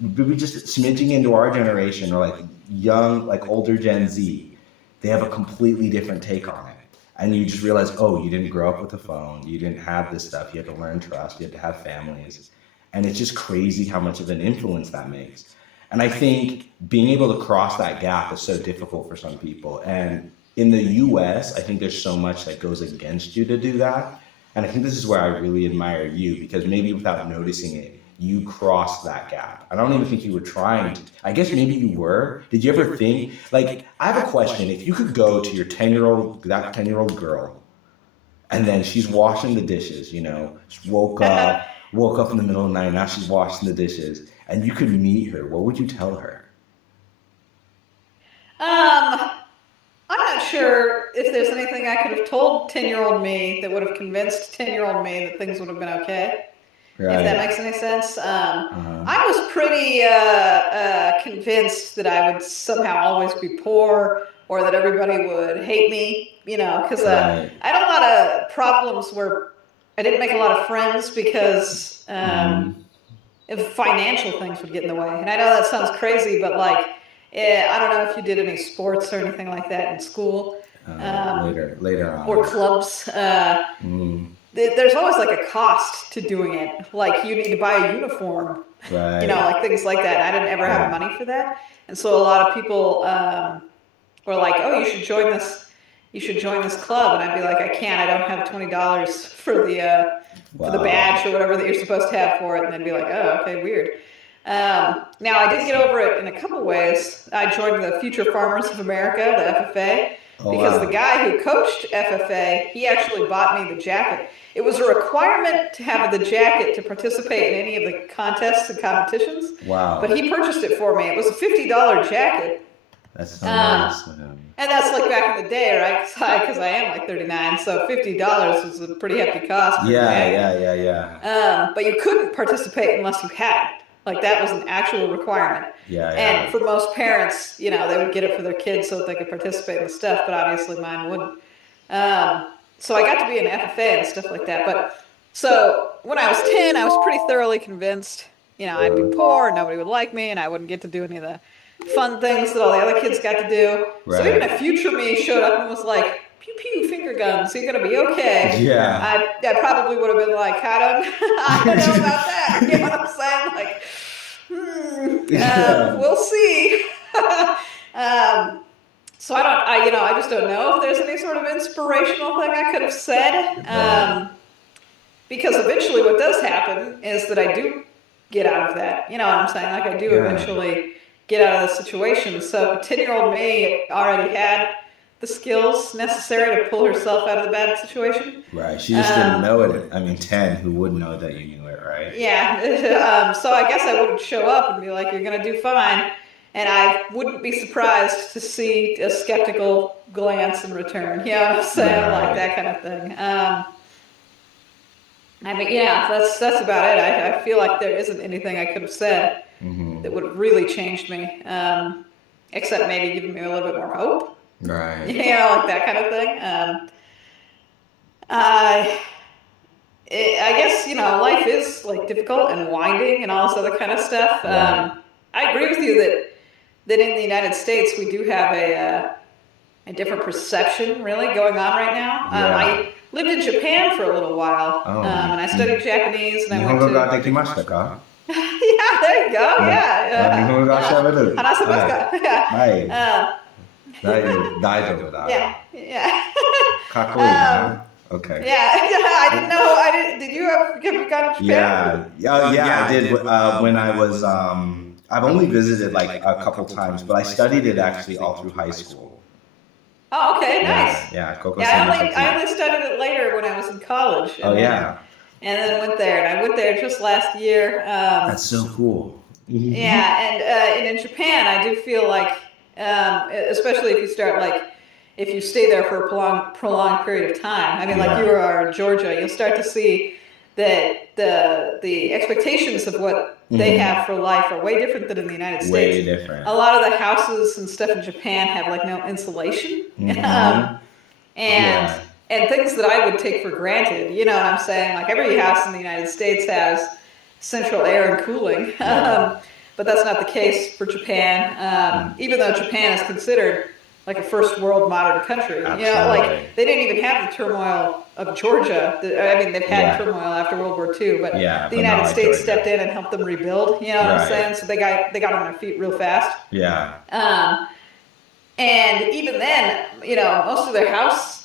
we just smidging into our generation, or like young, like older Gen Z, they have a completely different take on it. And you just realize, oh, you didn't grow up with a phone, you didn't have this stuff, you had to learn trust, you had to have families. And it's just crazy how much of an influence that makes. And I think being able to cross that gap is so difficult for some people. And in the US, I think there's so much that goes against you to do that. And I think this is where I really admire you, because maybe without noticing it, you crossed that gap. I don't even think you were trying to. I guess maybe you were. Did you ever think, like, I have a question. If you could go to your 10-year-old girl, and then she's washing the dishes, she woke up in the middle of the night, now she's washing the dishes, and you could meet her, what would you tell her? I'm not sure if there's anything I could have told 10-year-old me that would have convinced 10-year-old me that things would have been okay. if that makes any sense. Uh-huh. I was pretty convinced that I would somehow always be poor, or that everybody would hate me, because Right. I had a lot of problems where I didn't make a lot of friends because if financial things would get in the way. And I know that sounds crazy, but like, I don't know if you did any sports or anything like that in school. Later on. Or clubs. There's always like a cost to doing it. Like you need to buy a uniform, Right. like things like that. I didn't ever have money for that. And so a lot of people were like, oh, you should join this. You should join this club. And I'd be like, I can't. I don't have $20 for the badge or whatever that you're supposed to have for it. And they'd be like, oh, okay, weird. Now I did get over it in a couple ways. I joined the Future Farmers of America, the FFA. Because the guy who coached FFA, he actually bought me the jacket. It was a requirement to have the jacket to participate in any of the contests and competitions. Wow. But he purchased it for me. It was a $50 jacket. That's so nice. And that's like back in the day, right? Because I am like 39, so $50 was a pretty hefty cost. Yeah. But you couldn't participate unless you had it. Like that was an actual requirement. And for most parents, they would get it for their kids so that they could participate in the stuff, but obviously mine wouldn't. So I got to be in FFA and stuff like that. But so when I was 10, I was pretty thoroughly convinced, I'd be poor, nobody would like me, and I wouldn't get to do any of the fun things that all the other kids got to do. So even a future me showed up and was like, pew pew finger guns, you're gonna be okay. Yeah. I probably would have been like, I don't know about that. You know what I'm saying? Like, we'll see. So I just don't know if there's any sort of inspirational thing I could have said. Because eventually what does happen is that I do get out of that. You know what I'm saying? Like I do eventually get out of the situation. So 10-year-old me already had the skills necessary to pull herself out of the bad situation. Right. She just didn't know it. I mean, 10, who wouldn't know that you knew it, right? Yeah. So I guess I would show up and be like, you're going to do fine. And I wouldn't be surprised to see a skeptical glance in return. You know what I'm saying? Like that kind of thing. That's about it. I feel like there isn't anything I could have said that would have really changed me, except maybe giving me a little bit more hope. Right. Like that kind of thing. I guess, life is like difficult and winding and all this other kind of stuff. I agree with you that in the United States we do have a different perception really going on right now. I lived in Japan for a little while, and I studied Japanese, and I went to... Yeah, there you go. Okay. Yeah, I didn't know. Did you have you gone to Japan? I did. When I was, I've only visited like a couple times, but I studied it actually all through high school. Oh, okay, nice. I only studied it later when I was in college. And then went there, and I went there just last year. That's so cool. And in Japan, I do feel like, especially if you start if you stay there for a prolonged period of time. I mean, like you are in Georgia, you'll start to see that the expectations of what they have for life are way different than in the United States. Way different. A lot of the houses and stuff in Japan have like no insulation, and things that I would take for granted. You know what I'm saying? Like every house in the United States has central air and cooling, but that's not the case for Japan. Even though Japan is considered like a first world modern country. Like they didn't even have the turmoil of Georgia. I mean, they've had turmoil after World War II, but the United States stepped in and helped them rebuild. You know what I'm saying? So they got on their feet real fast. And even then, most of their house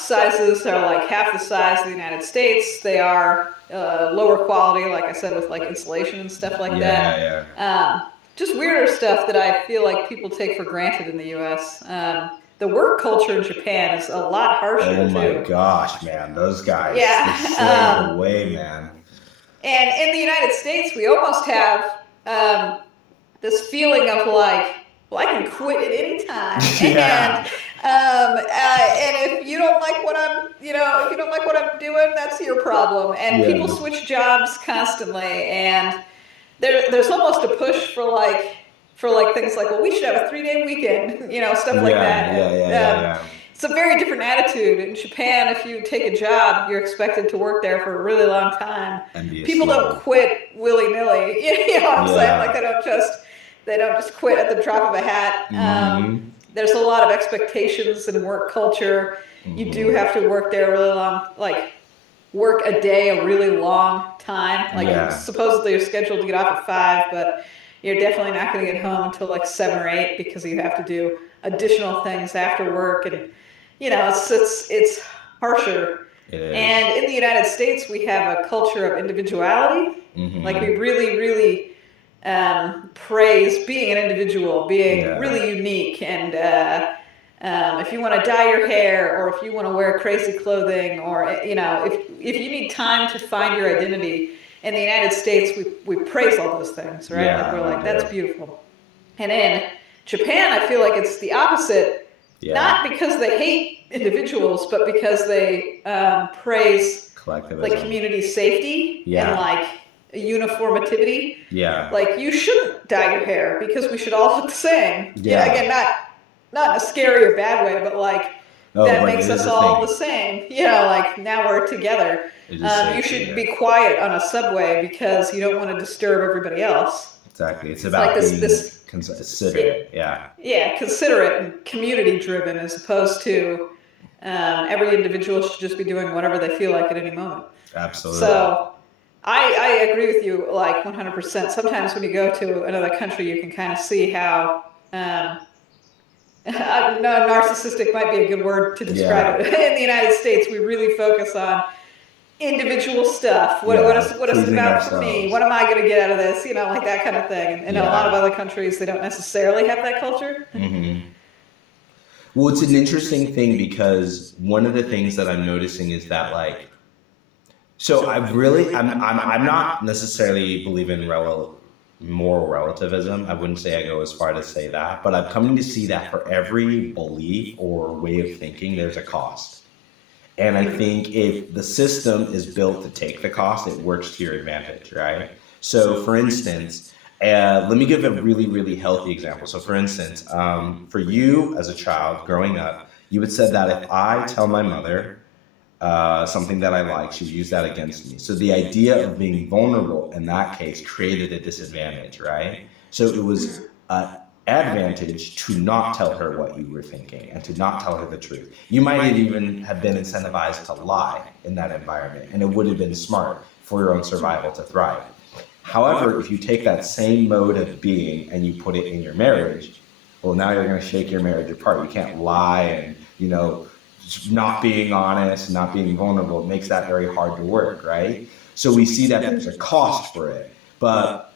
sizes are like half the size of the United States. They are lower quality, like I said, with like insulation and stuff like that. Just weirder stuff that I feel like people take for granted in the U.S. The work culture in Japan is a lot harsher, too. Oh, my gosh, man. Those guys. They slave away, man. And in the United States, we almost have this feeling of like, well, I can quit at any time. And And if you don't like what if you don't like what I'm doing, that's your problem. And people switch jobs constantly, and there's almost a push for like things like, well, we should have a 3-day weekend, stuff like that. And it's a very different attitude. In Japan, if you take a job, you're expected to work there for a really long time. People don't quit willy-nilly. You know what I'm saying? Like they don't just quit at the drop of a hat. There's a lot of expectations in work culture. You do have to work there really long, like work a day a really long time. Like supposedly you're scheduled to get off at 5, but you're definitely not going to get home until like 7 or 8 because you have to do additional things after work, and it's harsher. And in the United States, we have a culture of individuality. Like we really, really praise being an individual, being really unique, and if you want to dye your hair, or if you want to wear crazy clothing, or if you need time to find your identity, in the United States we praise all those things, right? Like we're like, that's beautiful. And in Japan, I feel like it's the opposite. Not because they hate individuals, but because they praise like community safety and like uniformity. Like you shouldn't dye your hair because we should all look the same. Again, not in a scary or bad way, but like that makes us all the same. Like now we're together. You should be quiet on a subway because you don't want to disturb everybody else. Exactly. It's about like this considerate. Yeah, considerate and community driven, as opposed to every individual should just be doing whatever they feel like at any moment. Absolutely. So I agree with you like 100%. Sometimes when you go to another country, you can kind of see how narcissistic might be a good word to describe it. In the United States, we really focus on individual stuff. What is it about for me? What am I going to get out of this? Like that kind of thing. And in a lot of other countries, they don't necessarily have that culture. Well, it's an interesting thing because one of the things that I'm noticing is that like, so I'm not necessarily believing moral relativism. I wouldn't say I go as far to say that, but I'm coming to see that for every belief or way of thinking, there's a cost. And I think if the system is built to take the cost, it works to your advantage, right? So for instance, let me give a really, really healthy example. So for instance, for you as a child growing up, you would say that if I tell my mother something that I like, she would use that against me. So the idea of being vulnerable in that case created a disadvantage, right? So it was advantage to not tell her what you were thinking and to not tell her the truth. You might even have been incentivized to lie in that environment, and it would have been smart for your own survival to thrive. However, if you take that same mode of being and you put it in your marriage, well, now you're going to shake your marriage apart. You can't lie and, not being honest, not being vulnerable. It makes that very hard to work, right? So we see that there's a cost for it. But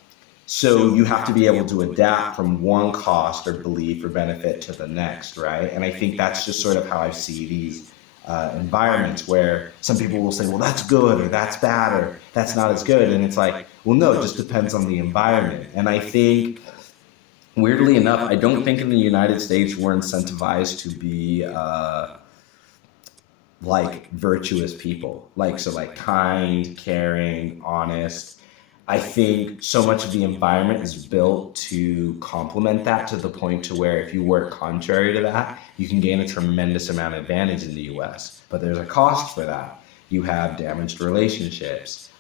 so you have to be able to adapt from one cost or belief or benefit to the next, right? And I think that's just sort of how I see these environments where some people will say, well, that's good, or that's bad, or that's not as good. And it's like, well, no, it just depends on the environment. And I think, weirdly enough, I don't think in the United States we're incentivized to be like virtuous people, like kind, caring, honest. I think so much of the environment is built to complement that, to the point to where if you work contrary to that, you can gain a tremendous amount of advantage in the US. But there's a cost for that. You have damaged relationships.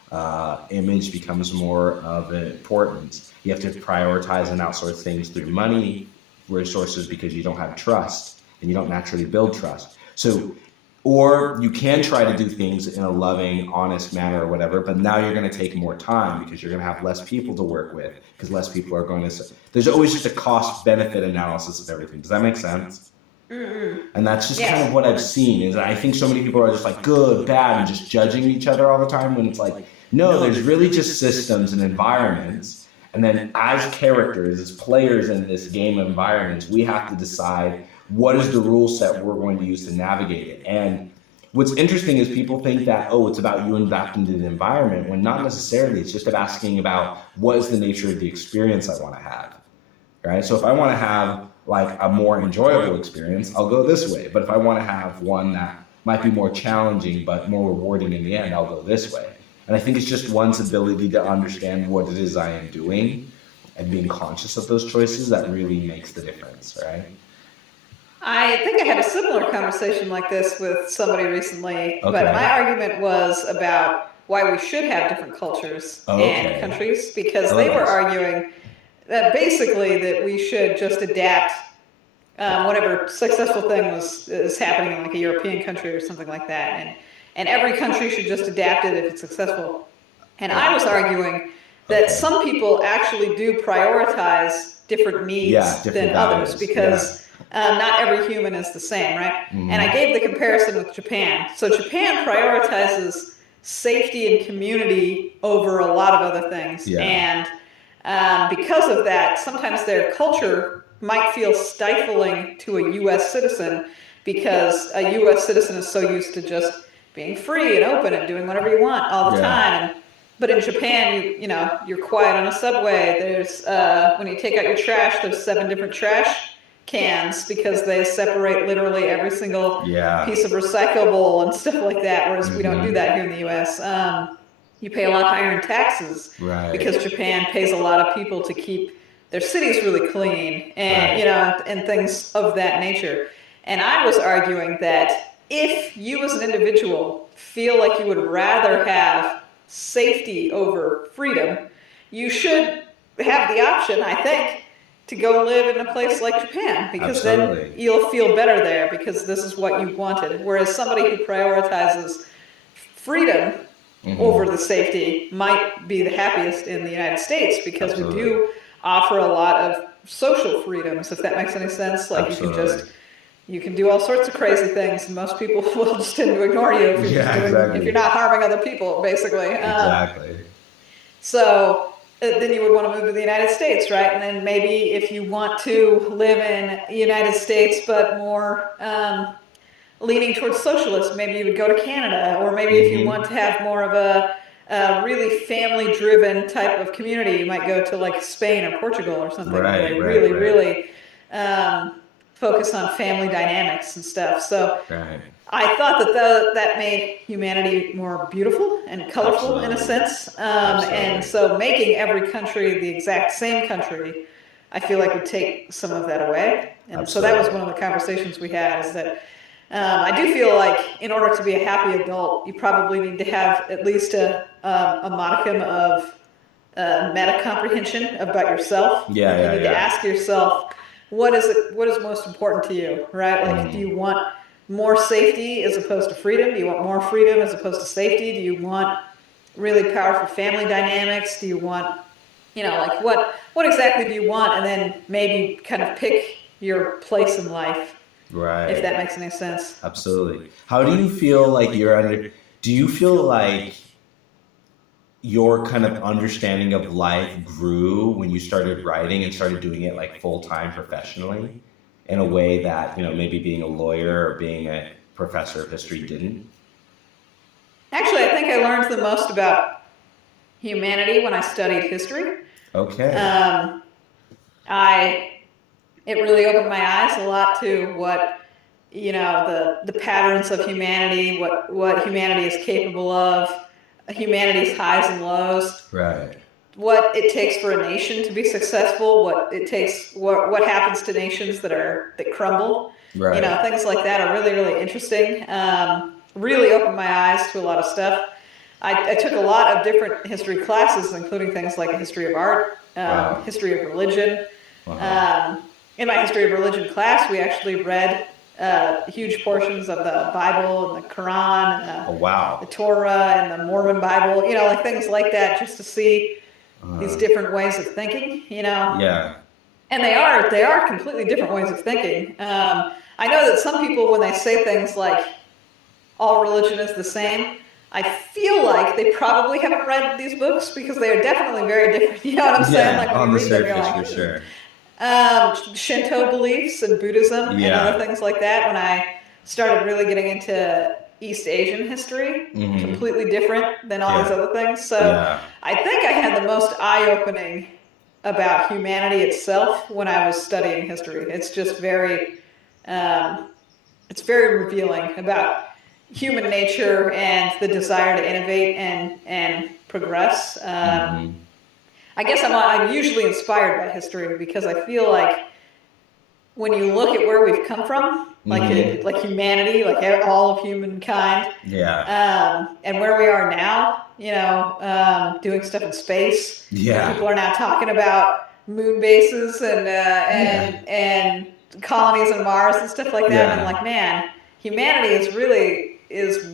Image becomes more of an importance. You have to prioritize and outsource things through money resources because you don't have trust and you don't naturally build trust. So, or you can try to do things in a loving, honest manner or whatever, but now you're going to take more time because you're going to have less people to work with because less people are going to... There's always just a cost-benefit analysis of everything. Does that make sense? And that's just kind of what I've seen, is I think so many people are just like good, bad, and just judging each other all the time, when it's like, no, there's really just systems and environments. And then as characters, as players in this game environments, we have to decide what is the rule set we're going to use to navigate it. And what's interesting is people think that, oh, it's about you adapting to the environment, when not necessarily. It's just about asking about what is the nature of the experience I want to have, right? So if I want to have like a more enjoyable experience, I'll go this way. But if I want to have one that might be more challenging but more rewarding in the end, I'll go this way. And I think it's just one's ability to understand what it is I am doing and being conscious of those choices that really makes the difference, right? I think I had a similar conversation like this with somebody recently, but my argument was about why we should have different cultures and countries, because they were arguing that basically that we should just adapt whatever successful thing is happening in like a European country or something like that, and every country should just adapt it if it's successful. And I was arguing that some people actually do prioritize different needs than others, because not every human is the same, right? And I gave the comparison with Japan. So Japan prioritizes safety and community over a lot of other things. And because of that, sometimes their culture might feel stifling to a U.S. citizen, because a U.S. citizen is so used to just being free and open and doing whatever you want all the time. But in Japan, you're quiet on a subway. There's when you take out your trash, there's 7 different trash cans, because they separate literally every single piece of recyclable and stuff like that, whereas we don't do that here in the U.S. You pay a lot higher in taxes, because Japan pays a lot of people to keep their cities really clean, and and things of that nature. And I was arguing that if you as an individual feel like you would rather have safety over freedom, you should have the option, I think, to go live in a place like Japan, because then you'll feel better there, because this is what you wanted. Whereas somebody who prioritizes freedom over the safety might be the happiest in the United States, because we do offer a lot of social freedoms, if that makes any sense. Like you can do all sorts of crazy things, and most people will just tend to ignore you if you're, if you're not harming other people, basically. So then you would want to move to the United States, right? And then maybe if you want to live in the United States but more leaning towards socialist, maybe you would go to Canada. Or maybe if you want to have more of a really family-driven type of community, you might go to like Spain or Portugal or something, where they really focus on family dynamics and stuff. So I thought that made humanity more beautiful and colorful in a sense. And so making every country the exact same country, I feel like would take some of that away. And so that was one of the conversations we had, is that I do feel like in order to be a happy adult, you probably need to have at least a modicum of meta comprehension about yourself. You need to ask yourself, what is most important to you, right? Like, do you want more safety as opposed to freedom? Do you want more freedom as opposed to safety? Do you want really powerful family dynamics? Do you want, like what exactly do you want? And then maybe kind of pick your place in life. If that makes any sense. Absolutely. How do you feel like do you feel like your kind of understanding of life grew when you started writing and started doing it like full-time professionally, in a way that, maybe being a lawyer or being a professor of history didn't? Actually, I think I learned the most about humanity when I studied history. It really opened my eyes a lot to what, the patterns of humanity, what humanity is capable of, humanity's highs and lows. What it takes for a nation to be successful, what happens to nations that crumble. Things like that are really, really interesting. Really opened my eyes to a lot of stuff. I took a lot of different history classes, including things like history of art, history of religion. In my history of religion class, we actually read huge portions of the Bible and the Quran and the Torah and the Mormon Bible, like things like that, just to see these different ways of thinking, And they are completely different ways of thinking. I know that some people, when they say things like all religion is the same, I feel like they probably haven't read these books, because they are definitely very different. You know what I'm saying? Like, on the surface, for sure. Shinto beliefs and Buddhism and other things like that. When I started really getting into East Asian history, completely different than all these other things. So I think I had the most eye-opening about humanity itself when I was studying history. It's just it's very revealing about human nature and the desire to innovate and progress. I guess I'm usually inspired by history because I feel like when you look at where we've come from, like humanity, like all of humankind, and where we are now, doing stuff in space. People are now talking about moon bases and colonies on Mars and stuff like that. And I'm like, man, humanity is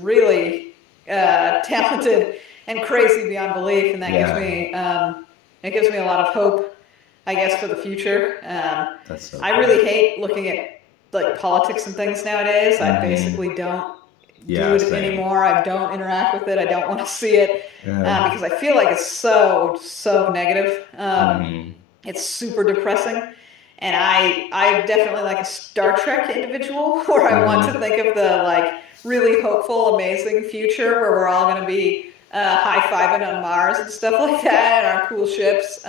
really talented and crazy beyond belief, and that gives me a lot of hope, I guess, for the future. I really hate looking at like politics and things nowadays. I basically don't do it anymore. I don't interact with it. I don't want to see it because I feel like it's so negative. It's super depressing. And I'm definitely like a Star Trek individual where I want to think of the like really hopeful, amazing future where we're all going to be high-fiving on Mars and stuff like that, and our cool ships.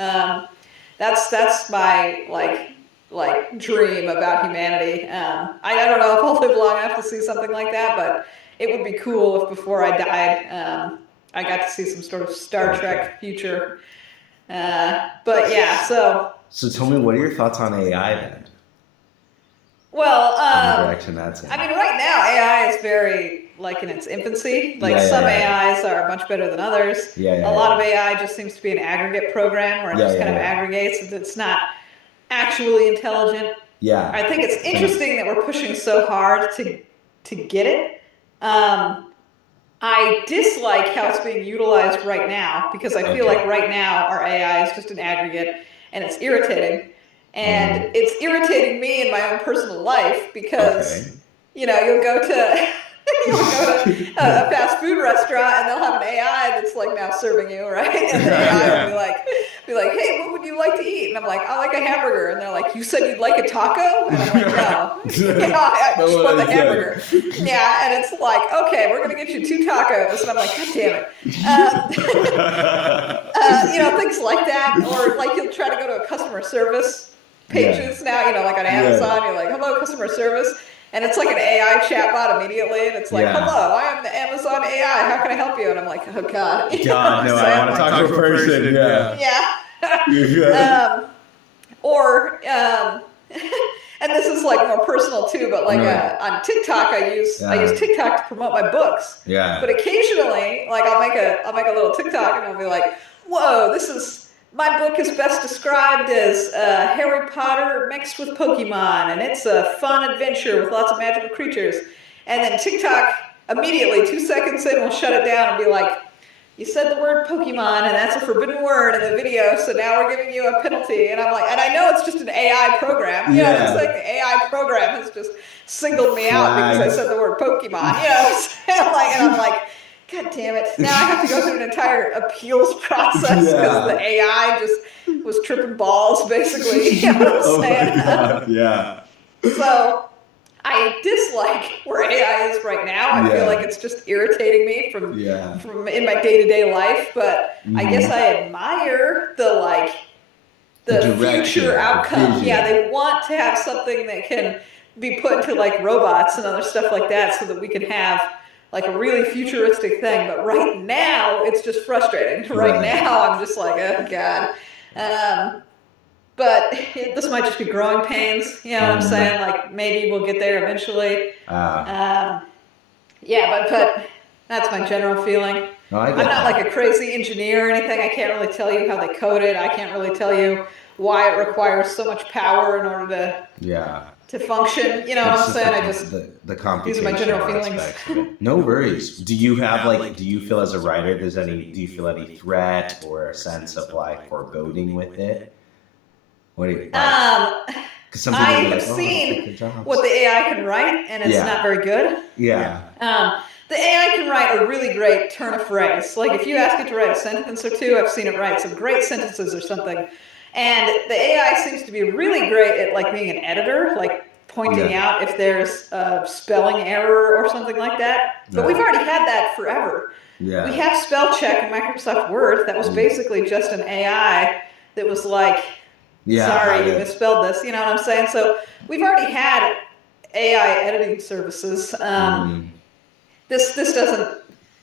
That's my like dream about humanity. I don't know if I'll live long enough to see something like that, but it would be cool if before I died, I got to see some sort of Star Trek future. But yeah, so. So tell me, what are your thoughts on AI then? Well, the direction that's in. I mean, right now AI is very like in its infancy. Like some AIs are much better than others. A lot of AI just seems to be an aggregate program where it just kind of aggregates. It's not actually intelligent. I think it's interesting that we're pushing so hard to get it. I dislike how it's being utilized right now because I feel like right now our AI is just an aggregate and it's irritating. And it's irritating me in my own personal life because, you'll go to a fast food restaurant and they'll have an AI that's like now serving you, right? And the AI will be like, hey, what would you like to eat? And I'm like, I like a hamburger. And they're like, you said you'd like a taco? And I'm like, no, I just want the hamburger. Yeah, and it's like, okay, we're gonna get you 2 tacos. And I'm like, God damn it. Things like that, or like you'll try to go to a customer service pages now, like on Amazon, you're like, hello, customer service. And it's like an AI chatbot immediately, and it's like, hello, I am the Amazon AI. How can I help you? And I'm like, oh God. God, no, I want to talk to a person. And this is like more personal too, but like on TikTok, I use TikTok to promote my books. But occasionally, like I'll make a little TikTok, and I'll be like, whoa, my book is best described as Harry Potter mixed with Pokemon, and it's a fun adventure with lots of magical creatures. And then TikTok immediately, 2 seconds in, will shut it down and be like, you said the word Pokemon, and that's a forbidden word in the video, so now we're giving you a penalty. And I'm like, and I know it's just an AI program. It's like the AI program has just singled me out because I said the word Pokemon. And I'm like, God damn it. Now I have to go through an entire appeals process because the AI just was tripping balls, basically. You know what I'm saying? My God, So I dislike where AI is right now. I feel like it's just irritating me from in my day-to-day life. But I guess I admire the future outcome. They want to have something that can be put into like robots and other stuff like that so that we can have like a really futuristic thing, but right now it's just frustrating. Right now I'm just like, oh God. But this might just be growing pains, you know what I'm saying? Like maybe we'll get there eventually. But that's my general feeling. I'm not like a crazy engineer or anything. I can't really tell you how they code it. I can't really tell you why it requires so much power in order to function. You know what I'm saying? I just the computation. These are my general feelings. No worries. Do you feel as a writer, do you feel any threat or a sense of like foreboding with it? What do you like? I have seen what the AI can write, and it's not very good. The AI can write a really great turn of phrase. Like if you ask it to write a sentence or two, I've seen it write some great sentences or something. And the AI seems to be really great at like being an editor, like pointing out if there's a spelling error or something like that. But we've already had that forever. We have spell check in Microsoft Word that was basically just an AI that was like, sorry, you misspelled this. You know what I'm saying? So we've already had AI editing services. This doesn't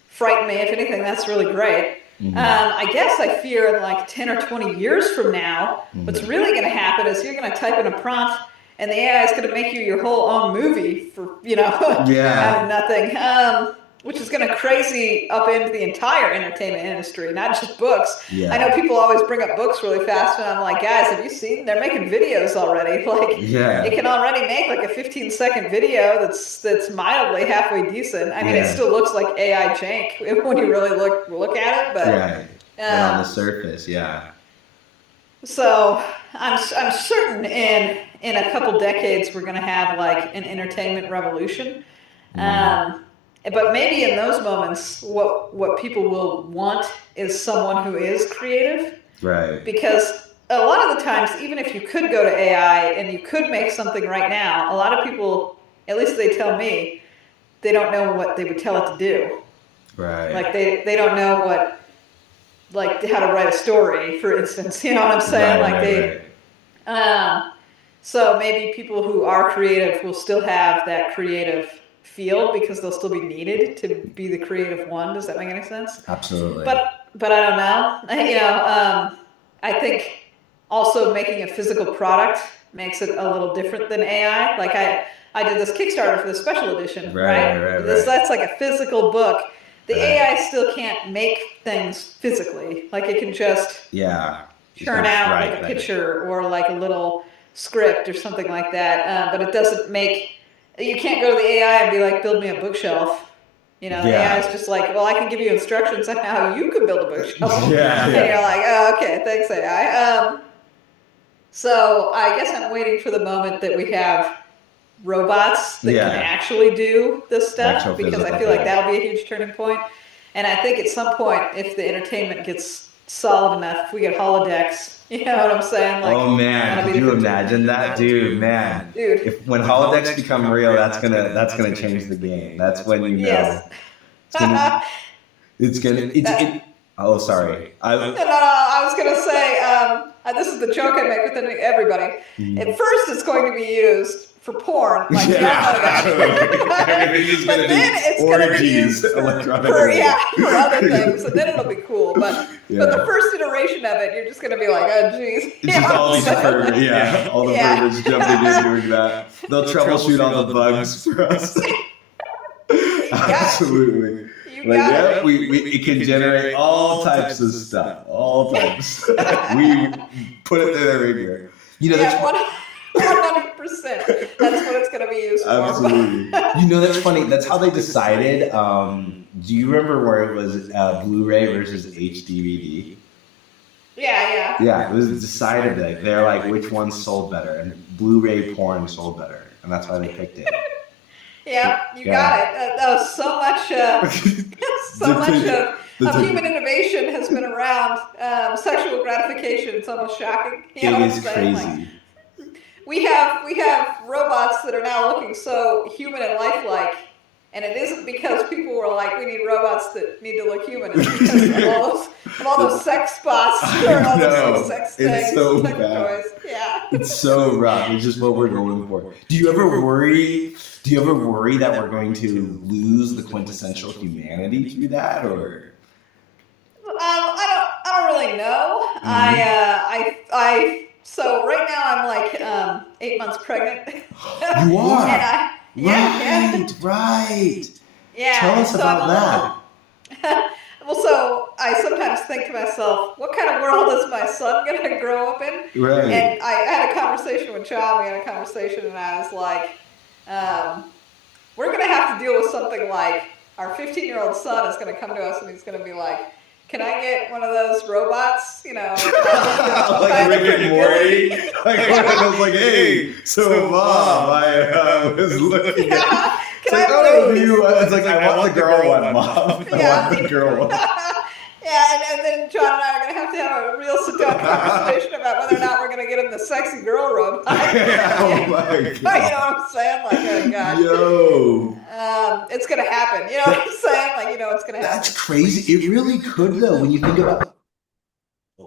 frighten me. If anything, that's really great. I guess I fear in like 10 or 20 years from now, what's really going to happen is you're going to type in a prompt and the AI is going to make you your whole own movie for, out of nothing. Which is going to crazy upend the entire entertainment industry, not just books. I know people always bring up books really fast, and I'm like, guys, have you seen? They're making videos already. Like, it can already make like a 15-second video that's mildly halfway decent. I mean, it still looks like AI jank when you really look at it, but on the surface, So I'm certain in a couple decades we're going to have like an entertainment revolution. But maybe in those moments, what people will want is someone who is creative. Right. Because a lot of the times, even if you could go to AI and you could make something right now, a lot of people, at least they tell me, they don't know what they would tell it to do. Right. Like they don't know how to write a story, for instance. You know what I'm saying? So maybe people who are creative will still have that creative field because they'll still be needed to be the creative one. Does that make any sense? Absolutely. But I don't know. I think also making a physical product makes it a little different than AI. Like I did this Kickstarter for the special edition, right? That's like a physical book. The AI still can't make things physically. Like it can just churn out like a picture or like a little script or something like that. But it doesn't make. You can't go to the AI and be like, build me a bookshelf. The AI is just like, well, I can give you instructions on how you can build a bookshelf. And you're like, oh, okay, thanks, AI. So I guess I'm waiting for the moment that we have robots that can actually do this stuff, because I feel like that'll be a huge turning point. And I think at some point, if the entertainment gets solid enough, if we get holodecks, you know what I'm saying? Like, oh man, can you imagine that, dude? Man, when holodecks become real, that's gonna change the game. That's when you know it's gonna. Oh, sorry. No, I was gonna say this is the joke I make with everybody. At first, it's going to be used for porn, like but then it's going to be used for other things, and then it'll be cool. But the first iteration of it, you're just going to be like, oh, geez. It's just all these perverts, all the perverts jumping in doing that. They'll troubleshoot all the bugs for us. Absolutely. It can generate all types of stuff. All types. We put it through the ringer. 100%. That's what it's going to be used for. Absolutely. That's funny. That's how they decided. Do you remember where it was Blu-ray versus HDVD? Yeah, it was decided that they're like, which one sold better, and Blu-ray porn sold better, and that's why they picked it. You got it. That was so much of human innovation has been around. Sexual gratification, it's almost shocking. It is crazy. We have robots that are now looking so human and lifelike, and it isn't because people were like, we need robots that need to look human. It's because of all those sex spots or all those sex things. It's so bad. Toys. It's so rough. It's just what we're going for. Do you ever worry that we're going to lose the quintessential humanity through that, or? I don't really know. So right now I'm like 8 months pregnant. You are? And Right. Yeah. Tell us about that. Well, so I sometimes think to myself, what kind of world is my son going to grow up in? Right. And I had a conversation with Chad. We had a conversation, and I was like, we're going to have to deal with something like our 15-year-old son is going to come to us, and he's going to be like, can I get one of those robots? Like Rick and Morty. I was like, hey, so Mom, I was looking at. It's like, oh, it's like, I want the girl one, Mom. I want the girl one. And then John and I are going to have a real sit-down conversation about whether or not we're going to get him the sexy girl robot. Oh my God. You know what I'm saying? Like, oh gosh. Yo. It's going to happen. You know what I'm saying? Like, it's going to happen. That's crazy. It really could, though, when you think about